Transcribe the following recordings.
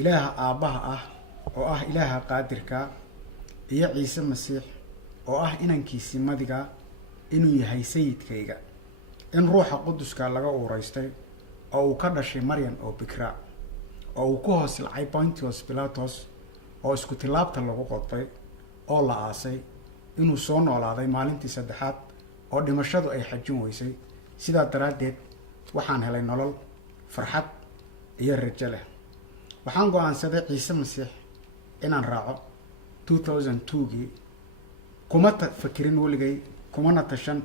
ilaaha aabbaha ah oo ah ilaaha qaadirka iyo ciise masiix oo ah inankiisii madiga inuu yahay sayidkayga, in ruuxa quduska laga uuraystay oo uu ka dhashay Maryam oo bikra, oo uu ku hoos lacay Pontius Pilatus oo isku tilaabta lagu qodbay oo la aasay, inuu soo noolaaday maalintii saddexaad oo dhimashadu ay xajin weysay. sidaa daraaddeed waxaan helay nolol, farxad iyo rajo leh. waxaan go'aansaday ciise masiix inaan raaco 2002gii. kuma fakirin weligay, kumana tashan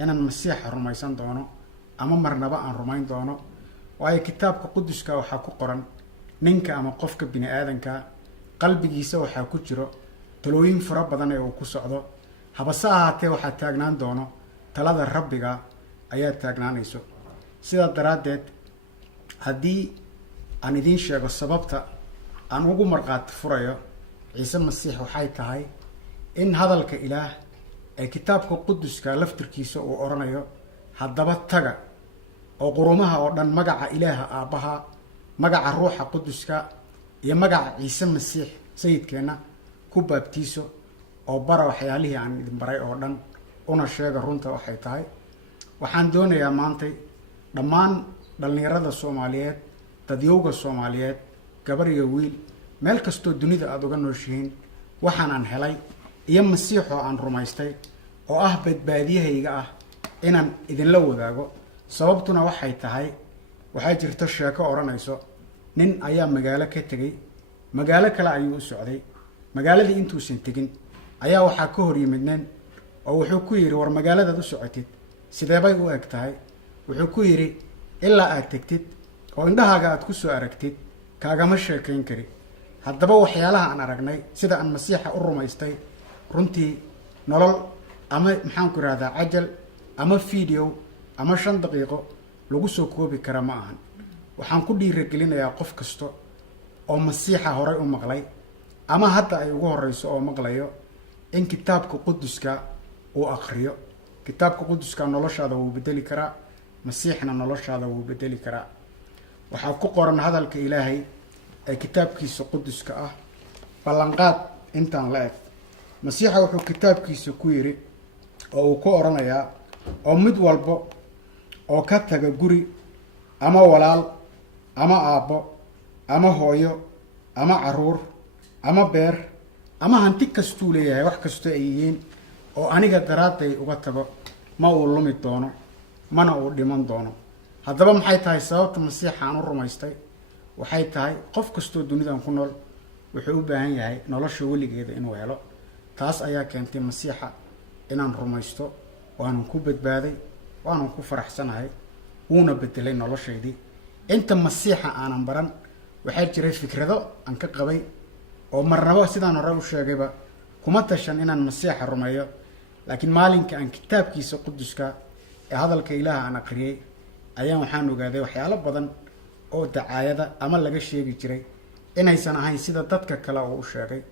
inaan masiixa rumaysan doono ama marnaba aan rumayn doono, waayo kitaabka quduska waxaa ku qoran ninka ama qofka bini aadanka qalbigiisa waxaa ku jiro talooyin fara badan ee uu ku socdo. habase ahaatee waxaa taagnaan doono talada rabbiga ayaa taagnaanayso. sidaa daraaddeed haddii aan idiin sheego sababta aan ugu marqaati furayo ciise masiix, waxay tahay in hadalka ilaah ee kitaabka quduska laftirkiisa uu oranayo haddaba taga oo qurumaha oo dhan magaca ilaaha aabbaha, magaca ruuxa quduska iyo magaca ciise masiix sayidkeenna ku baabtiiso oo bara waxyaalihii aan idin baray oo dhan, una sheega runta waxay tahay. waxaan doonayaa maantay dhammaan dhallinyarada Soomaaliyeed, dadyowga Soomaaliyeed, gabar iyo wiil, meel kastoo dunida aad uga nooshihiin, waxaan helay iyo masiixoo aan rumaystay oo ah badbaadiyahayga ah inaan idinla wadaago. sababtuna waxay tahay, waxaa jirto sheeko odhanayso nin ayaa magaalo ka tegay, magaalo kale ayuu u socday. magaaladii intuusan tegin ayaa waxaa ka hor yimid nin oo wuxuu ku yidhi, war magaaladaad u socotid sidee bay u eg tahay? wuxuu ku yidhi, ilaa aad tegtid oo indhahaaga aad ku soo aragtid kaagama sheekayn kari. haddaba waxyaalaha aan aragnay sida aan masiixa u rumaystay, runtii nolol ama maxaan ku ihahdaa cajal ama video ama 5 daqiiqo lagu soo koobi kara ma ahan. waxaan ku dhiirigelinayaa qof kasta oo masiixa horay u maqlay ama hadda ay ugu horeyso oo maqlayo in kitaabka quduska uu akhriyo. kitaabka quduska noloshaada wuu bedeli karaa, masiixna noloshaada wuu bedeli karaa. waxaa ku qoran hadalka ilaahay ee kitaabkiisa quduska ah ballanqaad intaan la eg. masiixa wuxuu kitaabkiisa ku yiri oo uu ku oranayaa, oo mid walbo oo ka taga guri ama walaal ama aabbo ama hooyo ama caruur ama beer ama hanti kastuu leeyahay, wax kastoo ay yihiin, oo aniga daraadday uga tago, ma uu lumi doono mana uu dhiman doono. haddaba maxay tahay sababta masiixa aan u rumaystay? waxay tahay qof kastoo dunidan ku nool wuxuu u baahan yahay nolosha weligeeda inuu helo. taas ayaa keentay masiixa inaan rumaysto, waanan ku badbaaday, waanan ku faraxsanahay, wuuna bedelay noloshaydii. inta masiixa aanan baran waxaa jiray fikrado aan ka qabay oo marnaba sidaan hore u sheegayba kuma tashan inaan masiixa rumeeyo. laakiin maalinka aan kitaabkiisa quduska ee hadalka ilaah aan aqriyay ayaan waxaan ogaaday waxyaalo badan oo dacaayada ama laga sheegi jiray inaysan ahayn sida dadka kale oo u sheegay.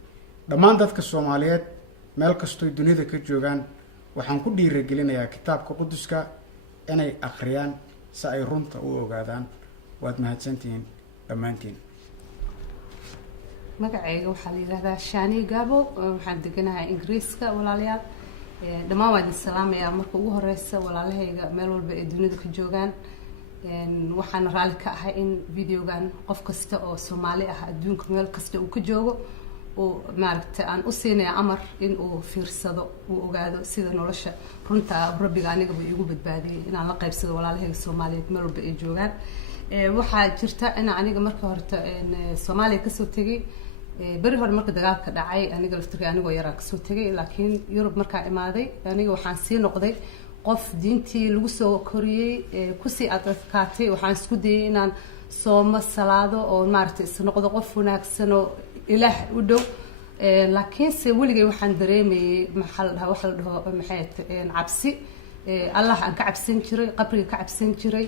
dhammaan dadka Soomaaliyeed meel kastoo dunida ka joogaan waxaan ku dhiirigelinayaa kitaabka quduska inay akhriyaan si ay runta u ogaadaan. waad mahadsantihiin dhammaantiin. magacayga waxaa la yiraahdaa Shani Gabo, waxaan deganahay Ingiriiska. walaalayaal dhammaan waan idin salaamayaa. marka ugu horeysa walaalahayga meel walba ee dunida ka joogaan, waxaan raali ka ahay in videogan qof kasta oo Soomaali ah adduunka meel kasta uu ka joogo oo maaragtay aan u siinaya amar in uu fiirsado, uu ogaado sida nolosha runta rabbiga aniga buu igu badbaadiyay inaan la qaybsado walaalahayga Soomaaliyeed meel walba ay joogaan. waxaa jirta in aniga marka horta Soomaaliya ka soo tagay bari hore marka dagaalka dhacay, aniga laftirkay anigoo yar ka soo tagay, laakiin Yurub markaa imaaday aniga waxaan sii noqday qof diintii lagu soo koriyay ku sii adkaatay. waxaan isku dayay inaan soomo, salaado oo maaragtay is noqdo qof wanaagsan oo ilaah u dhow. laakiinse weligay waxaan dareemayay waxa la dhaho maxay cabsi. allah aan ka cabsan jiray, qabriga ka cabsan jiray,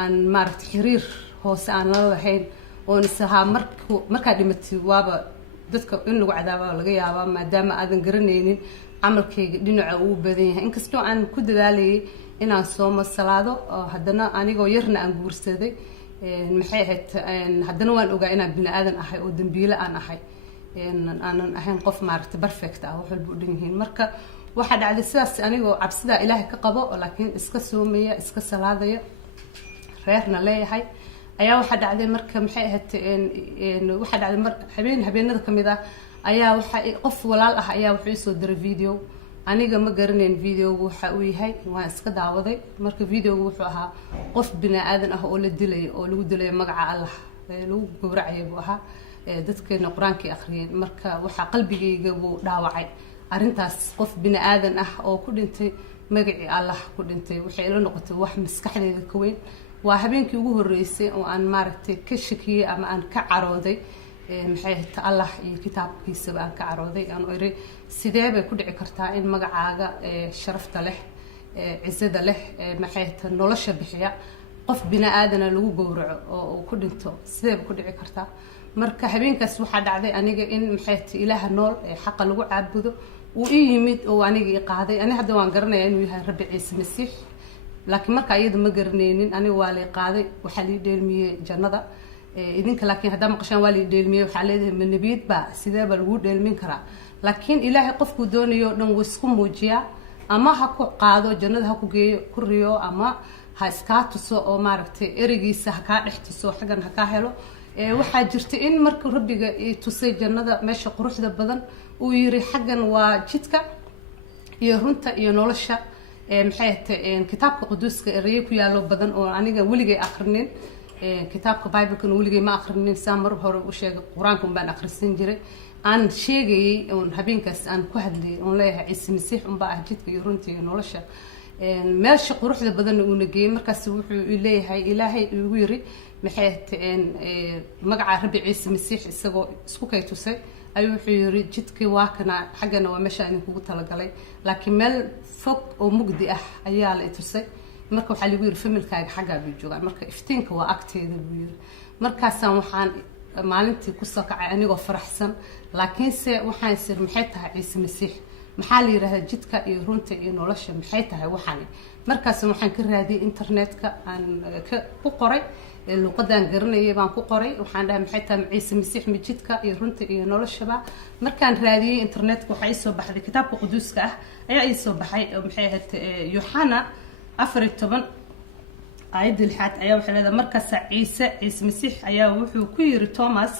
aan maaragtay xiriir hoose aan la lahayn, oon isahaa markaa dhimatay waaba dadka in lagu cadaabo laga yaabaa maadaama aadan garanaynin camalkayga dhinaca uu badan yahay. inkastoo aan ku dadaalayay inaan soomo, salaado, haddana anigoo yarna aan guursaday maxay ahayd haddana waan ogaa inaan bini aadan ahay oo dambiile aan ahay aanan ahayn qof maaragtay perfect ah wax walba u dhan yihiin marka waxaa dhacday sidaas anigoo cabsidaa ilaahay ka qabo laakiin iska soomaya iska salaadaya reerna leeyahay ayaa waxaa dhacday marka maxay ahayd waxaa dhacday mar habeenada kamid ah ayaa waxa qof walaal ah ayaa wuxuu isoo diray video aniga ma garanayn videogu waxa uu yahay waan iska daawaday marka videogu wuxuu ahaa qof bini aadan ah oo la dilay oo lagu dilay magaca Allah lagu gowracay buu ahaa dadkeena quraankii akhriyeen marka waxa qalbigayga buu dhaawacay arintaas qof bini aadan ah oo ku dhintay magaci Allah ku dhintay waxay ila noqotay wax maskaxdayda ka weyn waa habeenkii ugu horeysay oo aan maaragtay ka shakiyay ama aan ka carooday maxay tahay Allah iyo kitaabkiisa aan ka carooday aan oray sidee bay ku dhici kartaa in magacaaga sharafta leh ciisada leh maxay tahay nolosha bixiya qof bini aadan lagu gowraco oo ku dhinto sidee bay ku dhici kartaa marka habeenkaas waxaa dhacday aniga in maxay tahay ilaaha nool ee xaq lagu caabudo uu ii yimid oo aniga ii qaaday aniga hadda waan garanayaa inuu yahay Rabbi Ciise Masiix laakiin marka ayada ma garanaynin aniga waa la qaaday waxa la dheelmiyay jannada idinka laakiin hadda maqashaan waa la dheelmiyay waxa leedahay ma nabiyad ba sidee ba lagu dheelmin karaa laakiin ilaahay qofku doonayo dhan wuu isku muujiyaa ama ha ku qaado jannada ha ku geeyo ku riyo ama ha iska tuso oo maaragtay erigiisa ha ka dhex tuso xagan ha ka helo waxaa jirta in marka rabbiga ii tusay jannada meesha quruxda badan uu yiri xagan waa jidka iyo runta iyo nolosha maxay tahay kitaabka quduuska erey ku yaalo badan oo aniga weligay akrinin kitaabka bible-kan weligay ma akrinin saamar hore u sheegay quraanka baan akhrisan jiray aan sheegay oo habeenkaas aan ku hadlay oo leeyahay Ciise Masiix baa jidka iyo runta iyo nolosha meesha quruxda badan uu nageeyay markaas wuxuu leeyahay ilaahay ugu yiri maxay tahay magaca Rabbi Ciise Masiix isagoo isku kaytusay ayuu wuxuu yiri jidkii waa kana xagana waa meesha aan kugu talagalay laakiin meel fog oo mugdi ah ayaa la tusay marka waxa lagu yiri familkaaga xagaa buu joogaa marka iftiinka waa agteeda buu yiri markaasaan waxaan maalintii ku soo kacay anigoo faraxsan laakiin se waxaan isir maxay tahay Ciise Masiix maxaa la yiraahdaa jidka iyo runta iyo nolosha maxay tahay waxaan markaas waxaan ka raadiyay internetka aan ku qoray luqadan garanayay baan ku qoray waxaan dhahay maxay tahay Ciise Masiix jidka iyo runta iyo noloshaba markaan raadiyay internetka waxa ay soo baxday kitaabka quduuska ah ayaa ay soo baxay maxay ahayd Yohana 14 aayadda 6 ayaa waxa leedahay markaas Ciise Masiix ayaa wuxuu ku yiri Thomas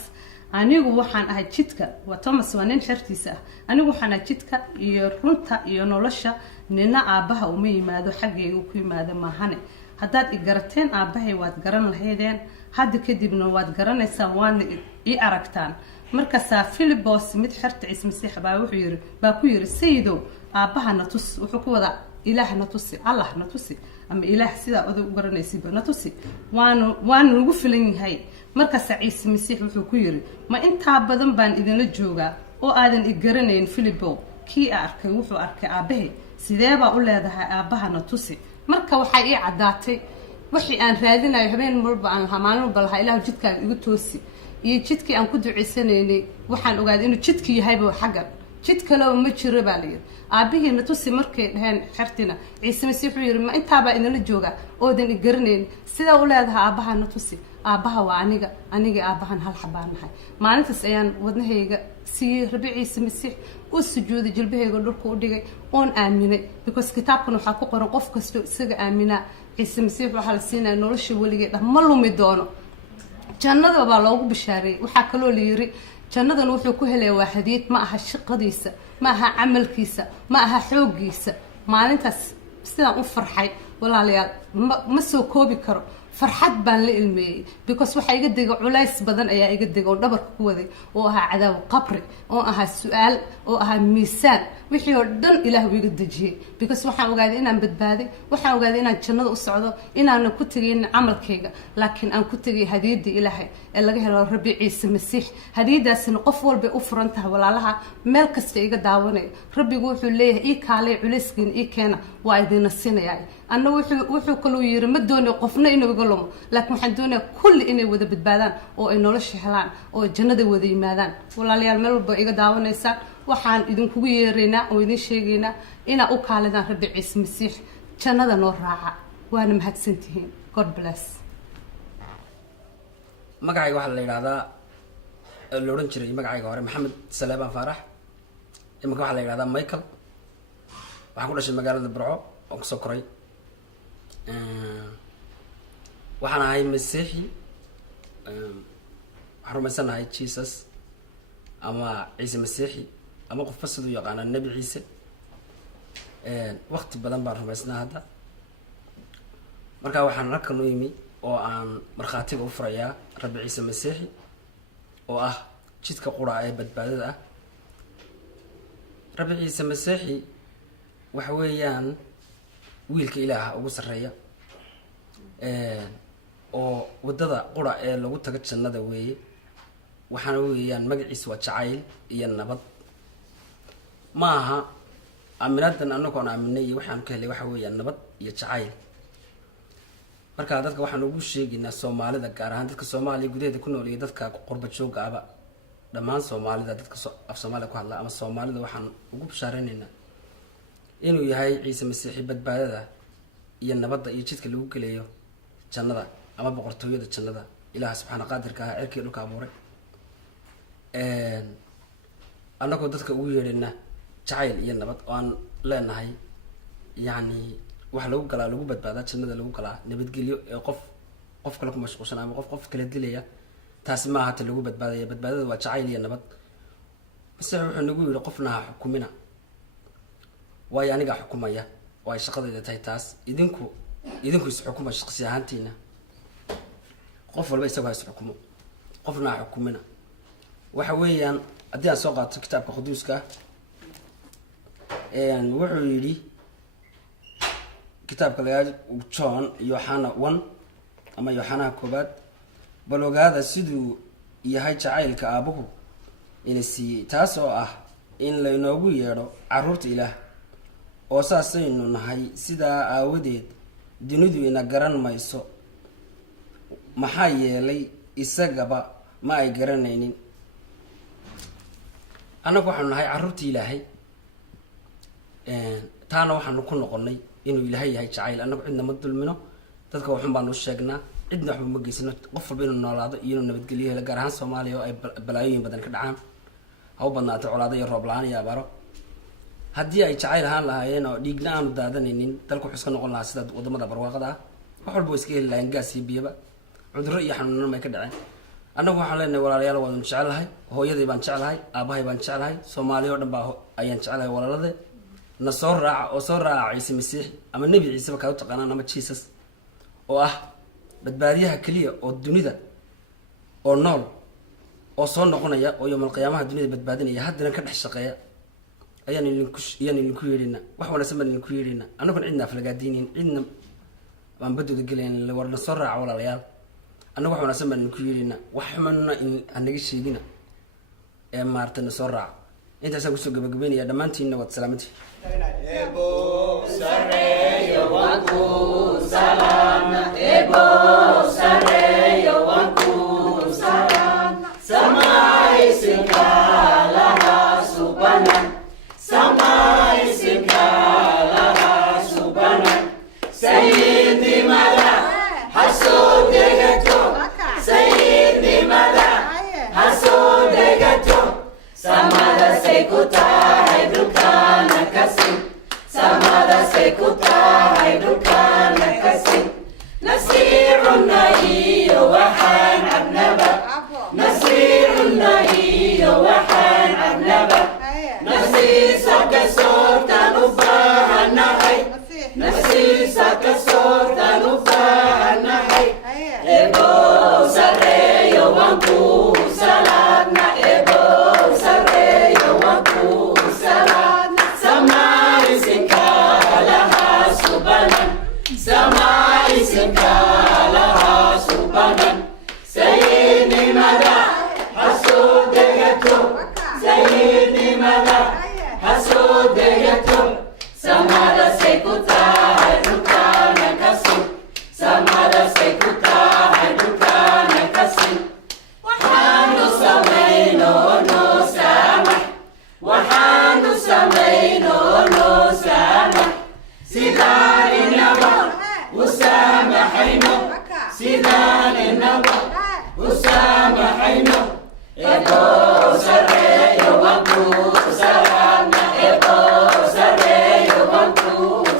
anigu waxaan ahay jidka waa Thomas waa nin xirtiisa anigu waxaan ahay jidka iyo runta iyo nolosha nina aabaha uma yimaado xageeyo ku yimaado maahane haddaad i garateen aabahay waad garan lahaydeen hadda kadibna waad garanaysaa waana i aragtaan markaasaa Philipos mid xirta Ciise Masiix baa ku yiri sayidow aabaha na tus wuxuu ku wada ilaah na tusi Allah na tusi ama ilaah sida aad u garanaysid na tusi waan ugu filan yahay markaas Ciise Masiix wuxuu ku yiri ma inta badan baan idinla joogaa oo aadan i garanayn Philipo kii arkay wuxuu arkay aabahay sidee baa u leedahay aabaha na tusi marka waxa ii cadaatay wixii aan raadinayo habeen walba aan maalin walba lahaa ilaah jidkaaga igu toosi iyo jidkii aan ku duceysanaynay waxaan ogaaday inuu jidkii yahay baa xagan jid kale oo ma jiro baa leeyahay aabihiina tusi markay dhaheen xirtina Ciise Masiix wuxuu yiri ma inta baa inala jooga oo dan i garanayn sida u leedahay aabaha na tusi aabaha waa aniga aabahan hal xabaanahay maalintaas ayaan wadnahayga si Rabbi Ciise Masiix u sujuuday jilbahayga dhulka u dhigay oon aaminay because kitaabkan waxa ku qoran qof kasto isaga aamina Ciise Masiix waxa la siinaa nolosha waligeed ma lumi doono jannada baa loogu bishaaray waxa kale oo la yiri jannadan wuxuu ku helay waa hadiyad ma aha shaqadiisa ma aha amalkiisa ma aha xoogiisa maalintaas sidaan u farxay walaalayaal ma soo koobi karo farxad baan la ilmeeyay because waxa iga degay culays badan ayaa iga degay oo dhabarka ku waday oo ahaa cadaab qabri oo ahaa su'aal oo ahaa miisaan wixii oo dhan Ilaahay iga dajiyay because waxaan ogaaday inaan badbaaday waxaan ogaaday inaan jannada u socdo inaan ku tagayn amalkayga laakiin aan ku tagay hadiyada Ilaahay ee laga helo Rabbi Ciise Masiix hadiyadaasina qof walba u furan tahay walaalaha meel kasta iga daawanay Rabbigu wuxuu leeyahay ii kaalay culayskiin ii keena waa idin sinayay anna wuxuu kaloo yiri ma doono qofna inuu iga lumo laakiin waxaan doonayaa kulli inay wada badbaadaan oo ay nolosha helaan oo jannada wada yimaadaan walaalayaal meel walba iga daawanaysa waxaan idinkugu yeeraynaa oo idin sheegaynaa ina u kaalidaan Rabbi Ciise Masiix jannada noo raaca waana mahadsantihiin God bless magacayga waxaa la yidhahdaa la odhan jiray magacayga hore maxamed saleebaan faarax, iminka waxaa la yidhahdaa michael. waxaan ku dhashay magaalada burco oo kusoo koray. waxaan ahay masiixi, waxaan rumaysanahay jesus ama ciise masiixi ama qofba siduu yaqaana nebi ciise. waqti badan baan rumaysnaa hadda. markaa waxaan halkan u yimi oo aan markhaatiga u furayaa rabbi ciise masiixi oo ah jidka qura ee badbaadada ah. rabbi ciise masiixi waxa weeyaan wiilka ilaaha ugu sarreeya, oo waddada qura ee lagu tago jannada weeye. waxaana weeyaan magaciisa waa jacayl iyo nabad. ma aha aaminadan anagoon aaminay iyo waxaan ka helay waxa weeyaan nabad iyo jacayl. markaa dadka waxaan ugu sheegaynaa soomaalida, gaar ahaan dadka soomaaliya gudaheeda ku nool iyo dadka qurba jooga aba, dhammaan soomaalida dadka af soomaaliya ku hadla ama soomaalida, waxaan ugu bashaareynayna inuu yahay ciise masiixi badbaadada iyo nabadda iyo jidka lagu gelayo jannada ama boqortooyada jannada. ilaah subxaana qaadirka ah cirkii dhulka abuuray. annagoo dadka ugu yeedhayna jacayl iyo nabad oo aan leenahay yacni wax lagu galaa lagu badbaadaa jannada lagu galaa nabadgelyo ee qof kale ku mashquulsan ama qof kala dilaya, taasi ma aha ta lagu badbaadaya. badbaadada waa jacayl iyo nabad. masiix wuxuu nagu yidhi qofna ha xukumina, waayo anigaa xukumaya oo ay shaqadayda tahay taas. idinku is-xukuma shaqsi ahaantiina, qof walba isagu ha is-xukumo, qofna ha xukumina. waxa weeyaan haddii aan soo qaato kitaabka quduuska wuxuu yidhi kitaabka lagaa john yoxana 1 ama yoxanaha 1, bal ogaada siduu yahay jacaylka aabuhu ina siiyey, taas oo ah in laynoogu yeedho caruurta ilaah, oo saasaynu nahay. sidaa aawadeed dunidu ina garan mayso, maxaa yeelay isagaba ma ay garanaynin. annagu waxaanu nahay caruurtii ilaahay. taana waxaanu ku noqonay inuu ilaahay yahay jacayl. annagu cidna ma dulmino, dadka waxun baanu sheegnaa, cidna waxba ma geysano. qof walba inuu noolaado iyo inuu nabadgelyo helo, gaar ahaan soomaaliya oo ay balaayooyin badan ka dhacaan, ha u badnaato colaado iyo roob la-aan iyo abaaro. haddii ay jacayl ahaan lahaayeen oo dhiigna aanu daadanaynin, dalku wuxuu iska noqon lahaa sida wadamada barwaaqada ah. wax walba way iska heli lahayn, gaas iyo biyaba. cudurro iyo xanuunana may ka dhaceen. annagu waxaan leenahay walaalayaal, waanu jecelahay. hooyaday baan jecelahay, aabahay baan jecelahay, soomaaliya oo dhan baa ayaan jecelahay. walaalade na soo raaca oo soo raaca ciise masiixi ama nebi ciiseba kaa u taqaanaan, ama jesus oo ah badbaadiyaha keliya oo dunida oo nool oo soo noqonaya oo yoomal qiyaamaha dunida badbaadinaya, haddana ka dhex shaqeeya. ayaan idinku yeedhaynaa. wax wanaagsan baan idinku yeedhaynaa. annaguna cidna aflagaadiinin, cidna baan badooda gelayn. war na soo raaca walaalayaal, annagu wax wanaagsan baan idinku yeedhaynaa. wax xumana hanaga sheegina ee maarata na soo raaca. intaasaan kusoo gabagabeynaya. dhammaantiinna waad salaamantihin. Ebo sareyo wanku salama, Ebo sareyo wanku salama. Samai singkalaha subanan, samai singkalaha subanan. Sayyidi mala hasodegato, Sayyidi mala hasodegato. Samada sekuta haidukana kasi, samada sekuta haidukana kasi. Nasiruna iyo wahan abnaba, nasiruna iyo wahan abnaba. Nasisa kasortan ubahanahay, nasisa kasortan ubahanahay. Ebo sareyo wanku salatna, Ebo sareyo wanku salatna. Samai singkalaha subanan, samai singkalaha subanan. Sayyidi mada hasudegato, Sayyidi mada hasudegato. Samada sekuta haidukana kasi, samada sekuta haidukana kasi. Waxaanu samayno noo saamax, waxaanu samayno noo saamax. Sidaan inaba u saamaxayno, sidaan inaba usaamaxayno ebow sareeyo wanku salaamna ebow sareeyo wanku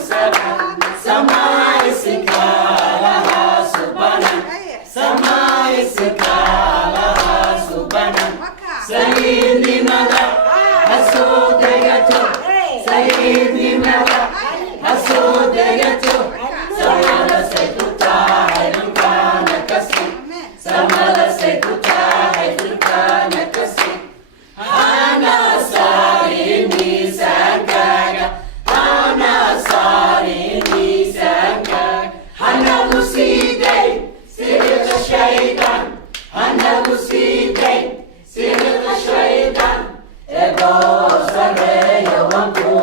salaamna samaysinka laha subanan samaysinka laha subanan sayidnimada hasoo degato sayidnimada hasoo degato samada say ku tahay dhulkaana kasi samada say ku tahay dhulkaana kasi hana saarin miisaankaaga hana saarin miisaankaaga hanagu siiday sirqa shaydan hanagu siiday sirqa shaydan ebow sareeyo wanku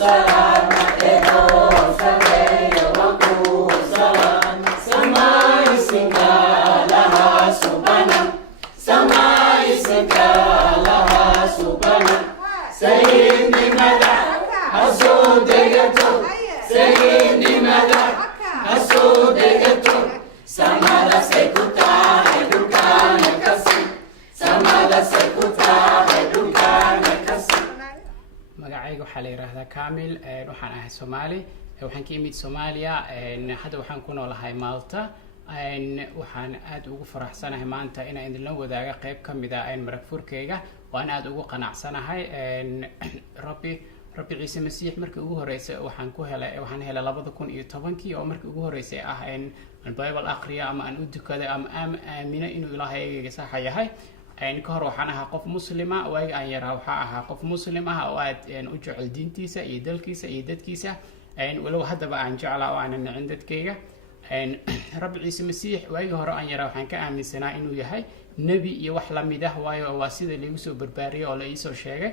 salaamna ebow sareeyo wanku salaamna samaysinka laha subanan samaysinka laha subanan sayidnimada hasoo degato sayidnimada hasoo degato samada say ku tahay dhulkaana kasi samada say ku tahay dhulkaana kasi magacayga waxaa la yidhaahdaa kamil waxaan ahay soomaali waxaan ka imid soomaaliya hadda waxaan ku noolahay malta waxaan aad ugu faraxsanahay maanta inaan idinla wadaaga qayb ka mid ah marag furkeyga oo aan aad ugu qanacsanahay rabbi ciise masiix markii ugu horeysay waxaan helay 2010 oo markii ugu horeysay ah aan bible aqriyo ama aan u dukado ama aamino inuu ilaahayga sax yahay ka hor waxaan ahaa qof muslima waaga aan yaraa waxaa ahaa qof muslim ah oo aad u jecel diintiisa iyo dalkiisa iyo dadkiisa walow haddaba aan jeclaa oo aanan nicin dadkayga rabbi ciise masiix waaga hore aan yaraa waxaan ka aaminsanaa inuu yahay nebi iyo wax la mid ah waayo waa sida lagu soo barbaariyay oo la iisoo sheegay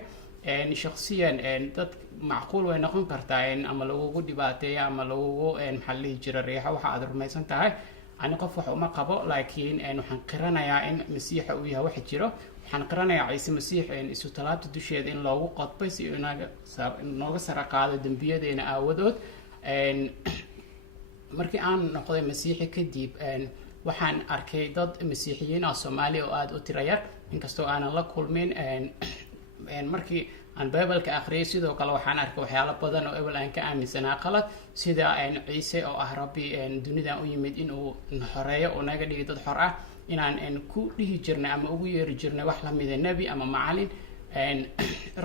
shakhsiyan dad macquul way noqon kartaa ama lagugu dhibaateeyo ama lagugu maxaa la dhihi jira riixo waxa aad rumaysan tahay ani qof wax uma qabo laakiin waxaan qiranayaa in masiixa uu yahay wax jiro waxaan qiranayaa ciise masiix isu talaabta dusheeda in loogu qodbay si nooga sara qaado dembiyadeena aawadood markii aan noqday masiixi kadib waxaan arkay dad masiixiyiin ah Soomaali oo aad u tiro yar inkastoo aanan la kulmin markii aan bible-ka akhriyay sidoo kale waxaan arkay waxyaalo badan oo ebel aan ka aaminsanaa qalad sida ciise oo ah rabbi dunidan u yimid inuu xoreeyo oo naga dhigay dad xor ah inaan ku dhihi jirnay ama ugu yeeri jirnay wax la mid ah nabi ama macallin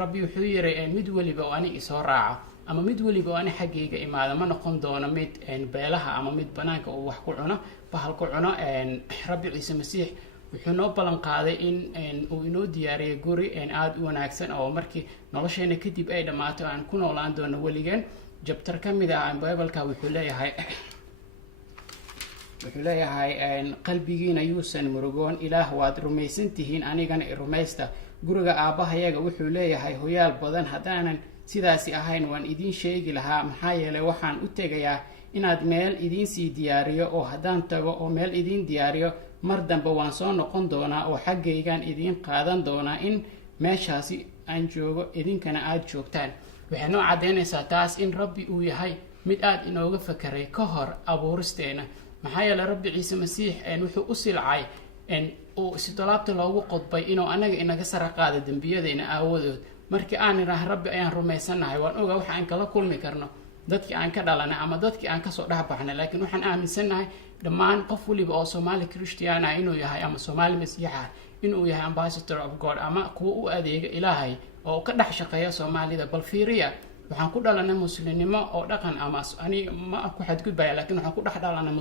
rabbi wuxuu yiri mid waliba oo ani isoo raaco ama mid waliba oo ani xaggayga imaado ma noqon doono mid beelaha ama mid banaanka uu wax ku cuno bahal ku cuno rabbi ciise masiix wuxuu noo ballan qaaday in uu inoo diyaariyay guri aad u wanaagsan oo markii nolosheena kadib ay dhamaato aan ku noolaan doono weligan jabtar ka mid ah bible-ka wuxuu leeyahay qalbigiina yuusan murugoon ilaah waad rumaysan tihiin anigana i rumaysta guriga aabbahayaga wuxuu leeyahay hoyaal badan haddaanan sidaasi ahayn waan idiin sheegi lahaa maxaa yeelay waxaan u tegayaa inaad meel idiin sii diyaariyo oo haddaan tago oo meel idiin diyaariyo mar dambe waan soo noqon doonaa oo xaggaygaan idiin qaadan doonaa in meeshaasi aan joogo idinkana aad joogtaan waxay noo caddaynaysaa taas in rabbi uu yahay mid aad inooga fakeray ka hor abuuristeena maxaa yeelay rabbi ciise masiix wuxuu u silcay uu isitolaabta loogu qodbay inuu anaga inaga sara qaado dembiyadeena aawadood markii aan idhaah rabbi ayaan rumaysanahay waan ogaa waxa aan kala kulmi karno dadkii aan ka dhalanay ama dadkii aan kasoo dhex baxnay laakiin waxaan aaminsanahay dhammaan qof waliba oo Soomaali Christian ah inuu yahay ama Soomaali Masiixa inuu yahay ambassador of God ama kuwa u adeega Ilaahay oo ka dhex shaqeeya Soomaalida bal fiiriya waxaan ku dhalanay muslimnimo oo dhaqan ama ani ma ku xadgudbaya laakiin waxaan ku dhex dhalanay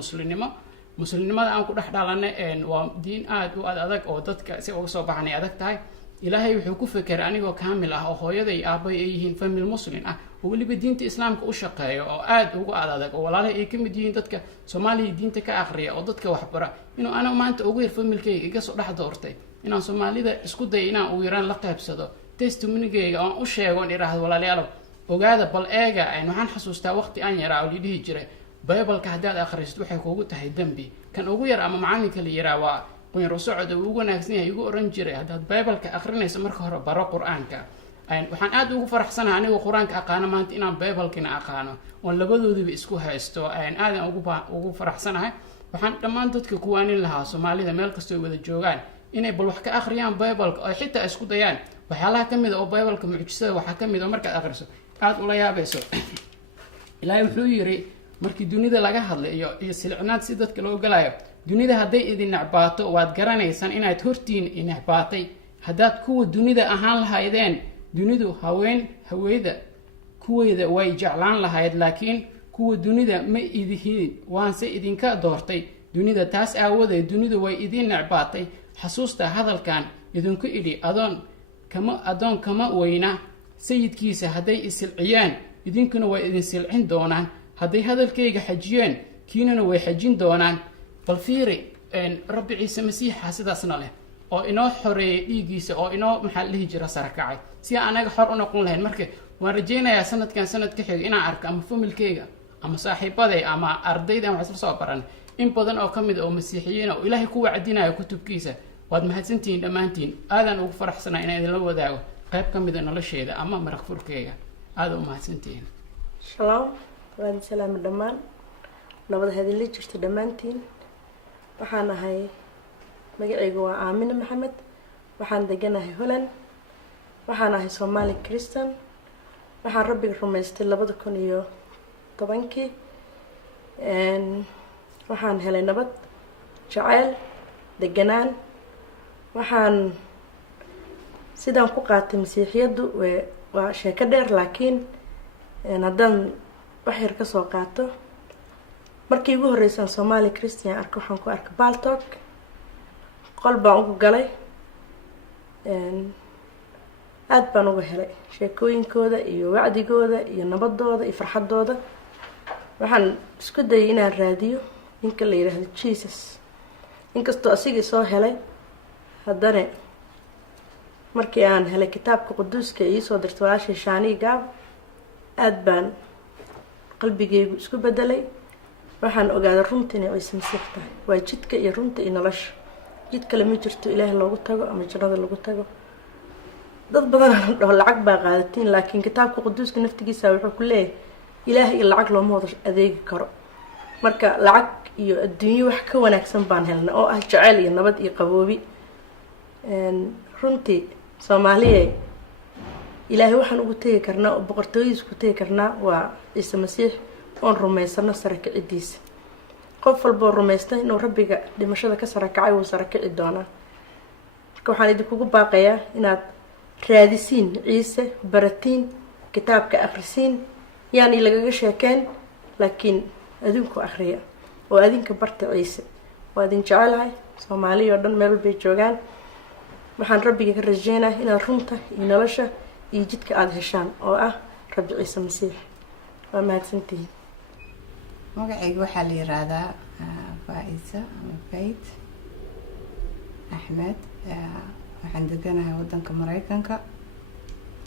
muslimnimada aan ku dhex dhalanay waa diin aad u adag oo dadka si uga soo baxnay adag tahay ilaahay wuxuu ku fekeray anigoo kaamil ah oo hooyaday aabay ay yihiin family muslim ah oo waliba diinta islaamka u shaqeeyo oo aad ugu adag oo walaalahay ay kamid yihiin dadka Soomaaliya diinta ka akhriya oo dadka wax bara inuu ana maanta ugu yar familkayga iga soo dhex doortay inaan Soomaalida isku day inaan ugu yaraan la qaybsado testimony-gayga oo u sheego in iraahdo walaalayaal ogaada bal eega waxaan xasuustaa waqti aan yaraa oo lidhihi jiray bible-ka haddaad akhrisid waxay kuugu tahay dambi kan ugu yar ama macalinka la yiraa waa qoyro socod oo ugu wanaagsan yahay ugu oran jiray haddaad bible-ka akhrinayso marka hore baro qur-aanka waxaan aad ugu faraxsanahay anigoo qur-aanka aqaano maanta inaan bible-kina aqaano oo labadooduba isku haysto aadan ugu faraxsanahay waxaan dhammaan dadka ku waanin lahaa soomaalida meel kastoo wada joogaan inay bal wax ka akhriyaan bibleka oo xitaa isku dayaan waxyaalaha ka mid a oo bibleka mucjisada waxaa ka mid a markaad akhriso aada ula yaabayso. ilaahay wuxuu yiri markii dunida laga hadlay iyo silcinaad si dadka loo galayo, dunida hadday idin necbaato waad garanaysaan inaad hortiin necbaatay. haddaad kuwa dunida ahaan lahaydeen, dunidu haweyda kuweeda way jeclaan lahayd, laakiin kuwa dunida ma idihiin, waanse idinka doortay dunida. taas aawadeed dunidu way idin necbaatay. xasuusta hadalkan idinku idhi, adoon kama weyna sayidkiisa. hadday isilciyaan idinkuna way idin silcin doonaan. hadday hadalkayga xajiyeen kiinana way xajin doonaan. bal fiiri, rabbi ciise masiixa sidaasna leh oo inoo xoreeyay dhiiggiisa oo inoo maxaa la dhihi jira sara kacay si anaga xor u noqon lahayn. marka waan rajaynayaa sanadkan sanad ka xiga inaan arko ama familkayga ama saaxiibaday ama ardayda aan wax isla soo baran in badan oo ka mid oo masiixiyiin oo ilaahay ku wacdinayo kutubkiisa. waad mahadsantihiin dhammaantiin. aadaan ugu faraxsanaa inaan idinla wadaago qayb ka mid a nolosheeda ama maraq furkeyga. aada u mahadsantihiin. shalom, waad salaami dhammaan, nabad hadinla jirto dhammaantiin. waxaan ahay magacaygu waa aamine maxamed, waxaan deganahay holland, waxaan ahay Somali Christian. waxaan rabbiga rumaystay 2010. waxaan helay nabad, jacayl, deganaan. waxaan sidaan ku qaatay masiixiyaddu waa sheeko dheer, laakiin haddaan wax yar kasoo qaato, markii ugu horreysaan Somali Christian arka waxaan ku arkay Baltok. qol baan ugu galay, aad baan uga helay sheekooyinkooda iyo wacdigooda iyo nabadooda iyo farxadooda. waxaan isku dayay inaan raadiyo ninka la yidhaahdo Jesus, inkastoo asigii soo helay, haddana markii aan helay kitaabka quduuska iisoo dirtay walaashii Shani Gaab, aad baan qalbigaygu isku bedelay. waxaan ogaaday runta inay Ciise Masiix tahay, waa jidka iyo runta iyo nolosha. jid kale ma jirto ilaahay loogu tago ama jannada lagu tago. dad badan aan dhaho lacag baa qaadatiin, laakiin kitaabka quduuska naftigiisa wuxuu ku leeyahay ilaahay iyo lacag looma wada adeegi karo. marka lacag iyo adduunyo wax ka wanaagsan baan helnay oo ah jacayl iyo nabad iyo qaboobi. runtii Soomaaliya ilaahay waxaan ugu tagi karnaa oo boqortooyadiisa ku tagi karnaa waa Ciise Masiix oon rumaysano sara kicidiisa. qof walboo rumaystay inuu rabbiga dhimashada ka sara kacay wuu sara kici doonaa. marka waxaan idinkugu baaqayaa inaad raadisiin Ciise, baratiin, kitaabka akhrisiin, yaani lagaga sheekeen, laakiin adinku akhriya oo adinka barta Ciise. waa idin jecelahay, Soomaaliya oo dhan meel walbay joogaan. waxaan rabbiga ka rajeynayaa inaad runta iyo nolosha iyo jidka aada heshaan oo ah Rabbi Ciise Masiix. waa mahadsantihiin. magacayga waxaa la yiraahdaa Faiza ama Faith Axmed. waxaan deganahay wadanka Mareykanka.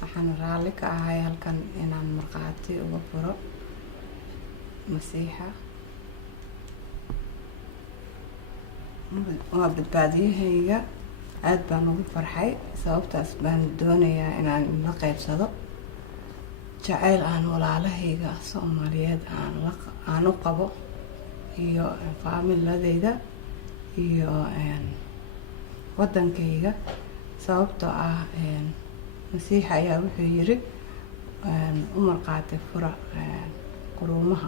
waxaan raalli ka ahay halkan inaan marqaati uga furo Masiixa. waa badbaadiyahayga. aad baan ugu farxay, sababtaas baan doonayaa inaan la qaybsado jacayl aan walaalahayga Soomaaliyeed aan u qabo iyo faamiladayda iyo wadankayga. sababtoo ah Masiixa ayaa wuxuu yiri u marqaati fura quruumaha.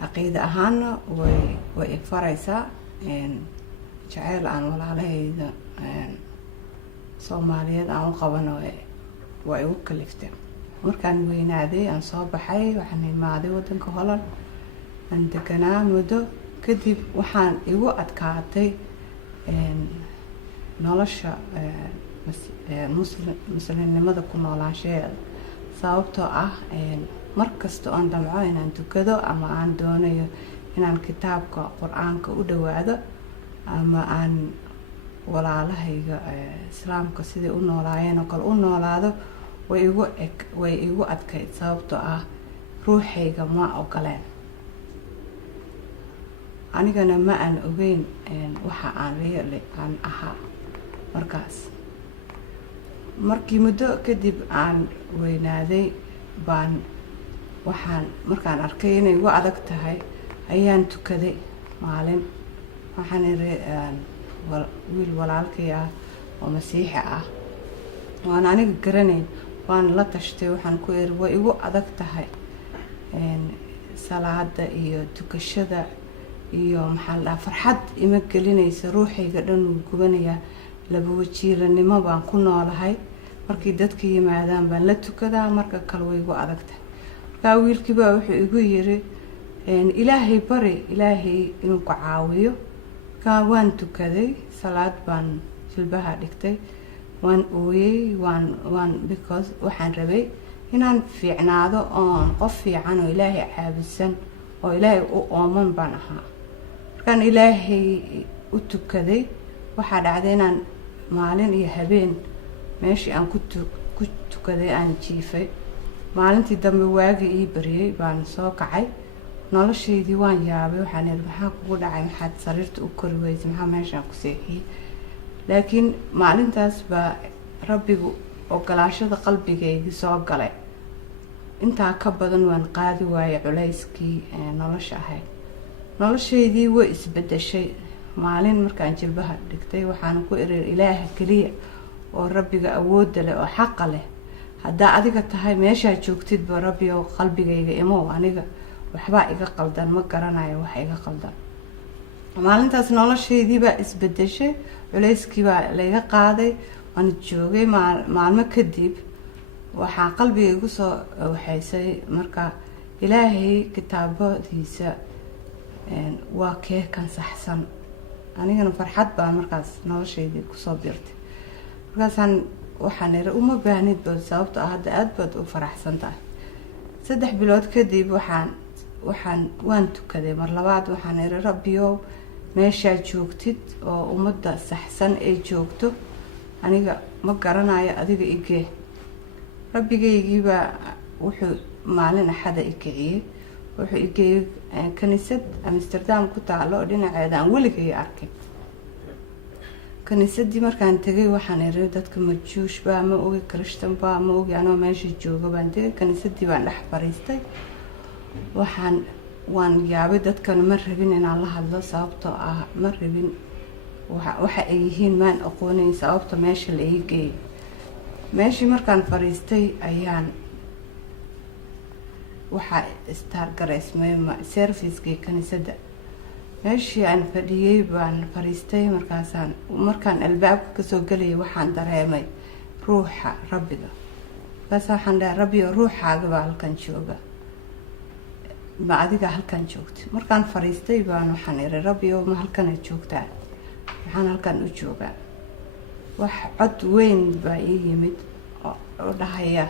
caqiida ahaana way faraysaa jacayl aan walaalahayda Soomaaliyeed aan u qabano waa igu kaliftay. markaan weynaaday aan soo baxay, waxaan imaaday wadanka Holland, aan deganaa muddo kadib. waxaan igu adkaatay nolosha muslimnimada ku noolaanshaheeda, sababtoo ah markasta oon damco inaan tukado ama aan doonayo inaan kitaabka qur-aanka u dhawaado ama aan walaalahayga islaamka sidai u noolaayeen oo kale u noolaado, way igu adkayd, sababtoo ah ruuxayga ma ogoleen. anigana ma aan ogeyn waxa aan aan ahaa markaas. markii muddo kadib aan weynaaday baan markaan arkay inay igu adag tahay ayaan tukaday maalin. waxaan iri wiil walaalkay ah oo masiixi ah waan aniga garanayn waan la tashtay. waxaan ku iri way igu adag tahay salaada iyo tukashada iyo maxaa la dhahaa farxad ima gelinaysa, ruuxayga dhan wuu gubanayaa, laba wajiilanimo baan ku noolahay. markii dadka yimaadaan baan la tukadaa, marka kale way igu adag tahay. markaa wiilkii baa wuxuu igu yiri ilaahay bari, ilaahay inuu ku caawiyo. markaa waan tukaday, salaad baan jilbaha dhigtay, waan ooyey, waan because waxaan rabay inaan fiicnaado oon qof fiican oo ilaahay caabisan oo ilaahay u ooman baan ahaa. markaan ilaahay u tukaday waxaa dhacday inaan maalin iyo habeen meeshii aan ku tukaday aan jiifay. maalintii dambe waagi ii baryay baan soo kacay, noloshaydii waan yaabay. waxaan iri maxaa kugu dhacay, maxaad sariirta u kori weysay, maxaa meeshaan ku seexiyey. laakiin maalintaas baa rabbigu ogolaashada qalbigaygii soo galay. intaa ka badan waan qaadi waayay culayskii nolosha ahayd. noloshaydii way isbedeshay. maalin markaan jilbaha dhigtay waxaan ku iri ilaaha keliya oo rabbiga awoodda leh oo xaqa leh, haddaa adiga tahay meeshaa joogtidba rabbi oo qalbigayga imow, aniga waxbaa iga qaldan, ma garanayo wax iga qaldan. maalintaas noloshaydii baa isbedeshay, culayskii baa layga qaaday. waan joogay maalmo kadib waxaa qalbiga igu soo waxaysay marka ilaahay kitaabadiisa waa kee kan saxsan. anigana farxad baa markaas noloshaydii kusoo biirtay. markaasaan waxaan iri uma baahnid bood, sababto ah hadda aada baad u faraxsan tahay. 3 bilood kadib waan tukaday mar labaad. waxaan iri rabbiyow meeshaa joogtid oo ummadda saxsan ay joogto, aniga ma garanayo, adiga igee. rabbigaygiibaa wuxuu maalin axada i kiciyey, wuxuu igeeyey kaniisad Amsterdam ku taalo oo dhinaceeda aan weligay arkin. kaniisadii markaan tagay waxaan iri dadka ma Jewish baa, ma ogi Christian baa, ma ogi, anoo meesha jooga baan tagay. kaniisadii baan dhex fariistay. waan yaabay, dadkana ma rabin inaan la hadlo, sababtoo ah ma rabin waxa ay yihiin maan aqoonayn, sababta meesha la ii geeyay. meeshii markaan fariistay ayaan waxaa istargareysmay servicekii kaniisadda. meeshii aan fadhiyey baan fariistay. markaan albaabka kasoo gelayay waxaan dareemay ruuxa rabbiga. markaas waxaan dhahay rabbiyo ruuxaaga baa halkan jooga, ma adiga halkan joogta. markaan fariistay baan waxaan iri rabbiyo ma halkana joogtaa, maxaan halkan u joogaa. wax cod weyn baa ii yimid oo dhahaya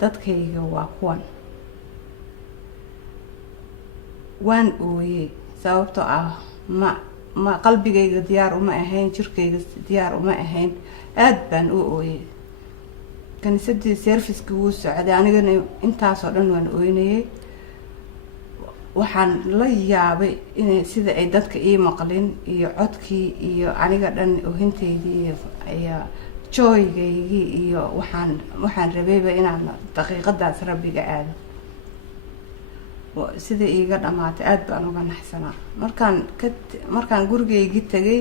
dadkayga waa kuwan. waan ooyey, sababtoo ah ma qalbigayga diyaar uma ahayn, jirkayga diyaar uma ahayn. aad baan u ooyey. kaniisadii servicekii wuu socday, anigana intaasoo dhan waan ooynayay. waxaan la yaabay inay sida ay dadka ii maqlin iyo codkii iyo aniga dhan oohintaydii iyo jooygaygii iyo waxaan rabayba inaan daqiiqadaas rabbiga aado. sida iiga dhamaatay aad baan uga naxsanaa. markaan gurigaygii tagay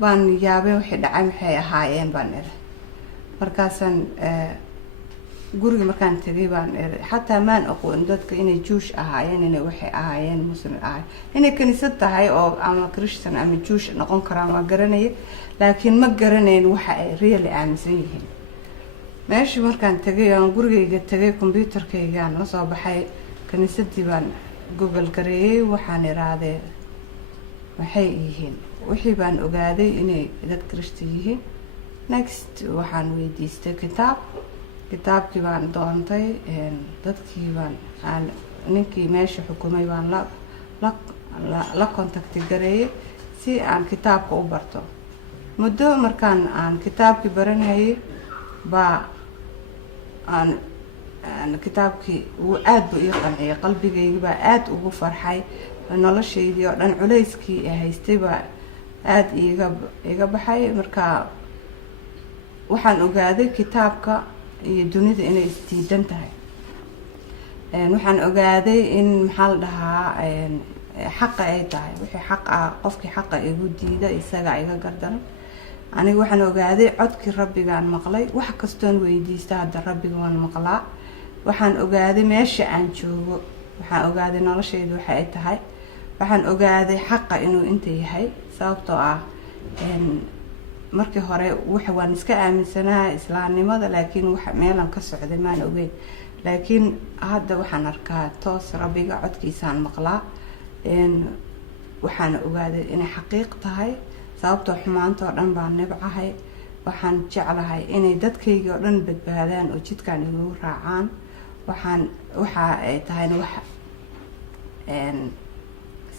baan yaabay wixii dhacay maxay ahaayeen baan iri. markaasaan guriga markaan tagay baan iri xataa maan aqoon dadka inay Jewish ahaayeen, inay waxay ahaayeen muslim ahaayeen, inay kaniisad tahay oo ama Christian ama Jewish noqon karaan waa garanaya, laakiin ma garanayn waxa ay really aaminsan yihiin. meeshii markaan tagay aan gurigayga tagay, computerkaygaan la soo baxay, kaniisadii baan google gareeyay. waxaan iraahday waxay yihiin, wixii baan ogaaday inay dad Christian yihiin. next waxaan weydiistay kitaabkii baan doontay. dadkii baan ninkii meesha xukumay baan la contacti gareeyay si aan kitaabka u barto. muddo markaan aan kitaabkii baranayay baa aan kitaabkii uu aad buu ii qanciyay, qalbigayga baa aad ugu farxay. noloshaydii oo dhan culayskii ay haystay baa aad iga baxay. markaa waxaan ogaaday kitaabka iyo dunida inay isdiidan tahay. waxaan ogaaday in maxaa la dhahaa xaqa ay tahay. Wixii xaq ah qofkii xaqa igu diida isaga iga gardan. Aniga waxaan ogaaday codkii rabbigaan maqlay, wax kastoon weydiista hadda rabbiga waan maqlaa. Waxaan ogaaday meesha aan joogo, waxaan ogaaday noloshaydu waxa ay tahay, waxaan ogaaday xaqa inuu inta yahay. Sababtoo ah markii hore waxa waan iska aaminsanahay islaamnimada, laakiin waxa meelan ka socday maan ogeyn. Laakiin hadda waxaan arkaa toos rabbiga codkiisaan maqlaa. Waxaan ogaaday inay xaqiiq tahay. Sababtoo xumaanta oo dhan baan nibcahay. Waxaan jeclahay inay dadkayga oo dhan badbaadaan oo jidkaan igu raacaan. waxa ay tahayna wax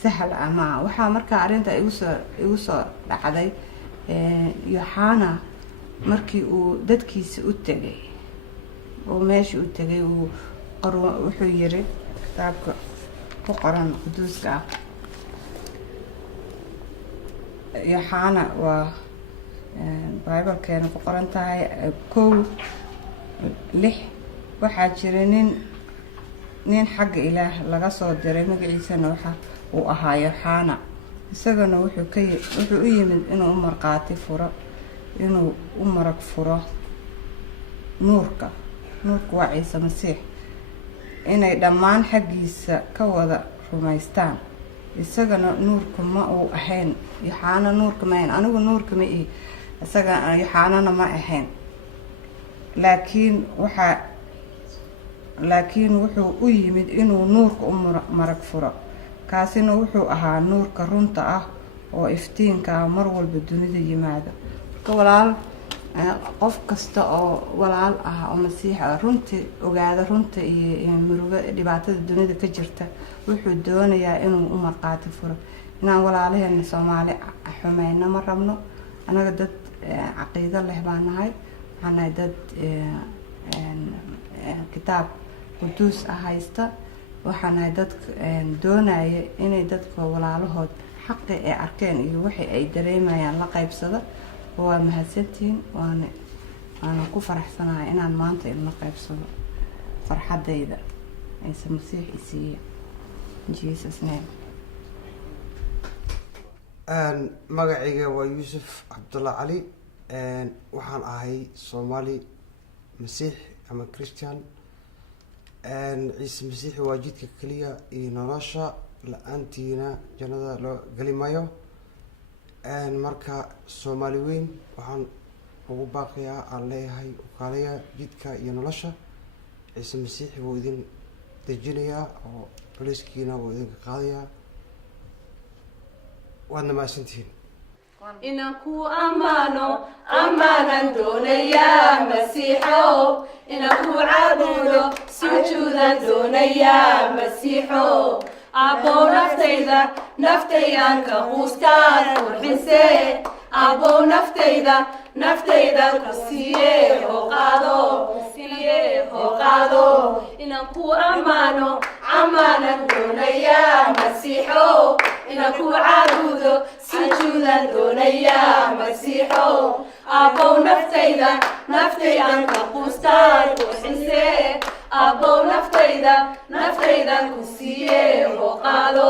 sahal ama waxa markaa arrinta igu soo dhacday Yohana markii uu dadkiisa u tagay oo meeshii u tagay uu wuxuu yiri kitaabka ku qoran quduuska ah Yohana waa Bible-keena ku qoran tahay 1:6 waxaa jira nin xagga Ilaah laga soo diray magaciisana waxa uu ahaa Yohana. Isagana wuxuu u yimid inuu u marqaati furo, inuu u marag furo nuurka waa Ciise Masiix, inay dhammaan xaggiisa ka wada rumaystaan. Isagana nuurka ma uu ahayn, Yohana nuurka ma ahayn, anigu nuurka ma ihi, isaga Yohanana ma ahayn. laakiin wuxuu u yimid inuu nuurka u marag furo. Kaasina wuxuu ahaa nuurka runta ah oo iftiinka mar walba dunida yimaado. Marka walaal qof kasta oo walaal ah oo Masiix ah runtii ogaada runta iyo muruga dhibaatada dunida ka jirta, wuxuu doonayaa inuu u marqaati furo. Inaan walaalaheena Soomaali xumayna ma rabno. Anaga dad caqiido leh baan nahay, waxaan nahay dad kitaab quduus ah haysta. Waxaan nahay dad doonaya inay dadka walaalahood xaqi ay arkeen iyo wixii ay dareemayaan la qaybsado. Waa mahadsantihiin, waana ku faraxsanahay inaan maanta idin la qaybsado farxadayda Ciise Masiix isiiya. In Jesus name. magacayga waa Yuusuf Cabdulla Cali. waxaan ahay Soomaali Masiix ama Christian. Ciise Masiix waa jidka kaliya iyo nolosha, la-aantiina jannada loo gali maayo. marka Soomaali weyn waxaan ugu baaqiyaa aan leeyahay ukaalaya jidka iyo nolosha. Ciise Masiix wuu idin dejinayaa oo culayskiina wuu idinka qaadayaa. waadna mahadsantihiin. inaan ku ammaano ammaanan doonayaa Masiixow, inaan ku caabudo sujuudan doonayaa Masiixow. Abbow naftaydan ka quustaan qurxise, Abbow naftayda ku siiye oo qaado. inaan ku ammaano ammaanan doonayaa Masiixow, inaan ku caabudo sujuudan doonayaa Masiixow. Abbow naftaydan ka quustaan qurxise, Abbow naftaydan ku siiye oo qaado.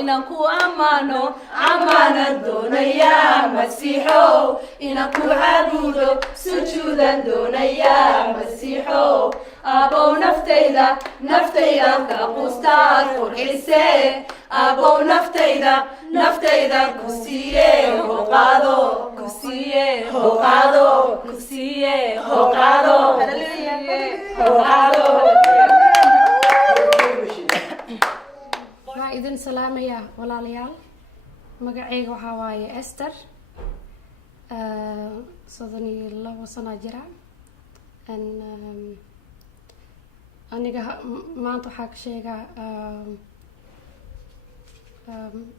inaan ku ammaano ammaanan doonayaa Masiixow, inaan ku caabudo sujuudan doonayaa Masiixow. Abbow naftaydan ka quustaan qurxise, Abbow naftaydan ku siiye oo qaado. waxaan idin salaamayaa walaalayaal. magacayga waxaa waaye Esther, 32 sano jira. aniga maanta waxaa ka sheegaa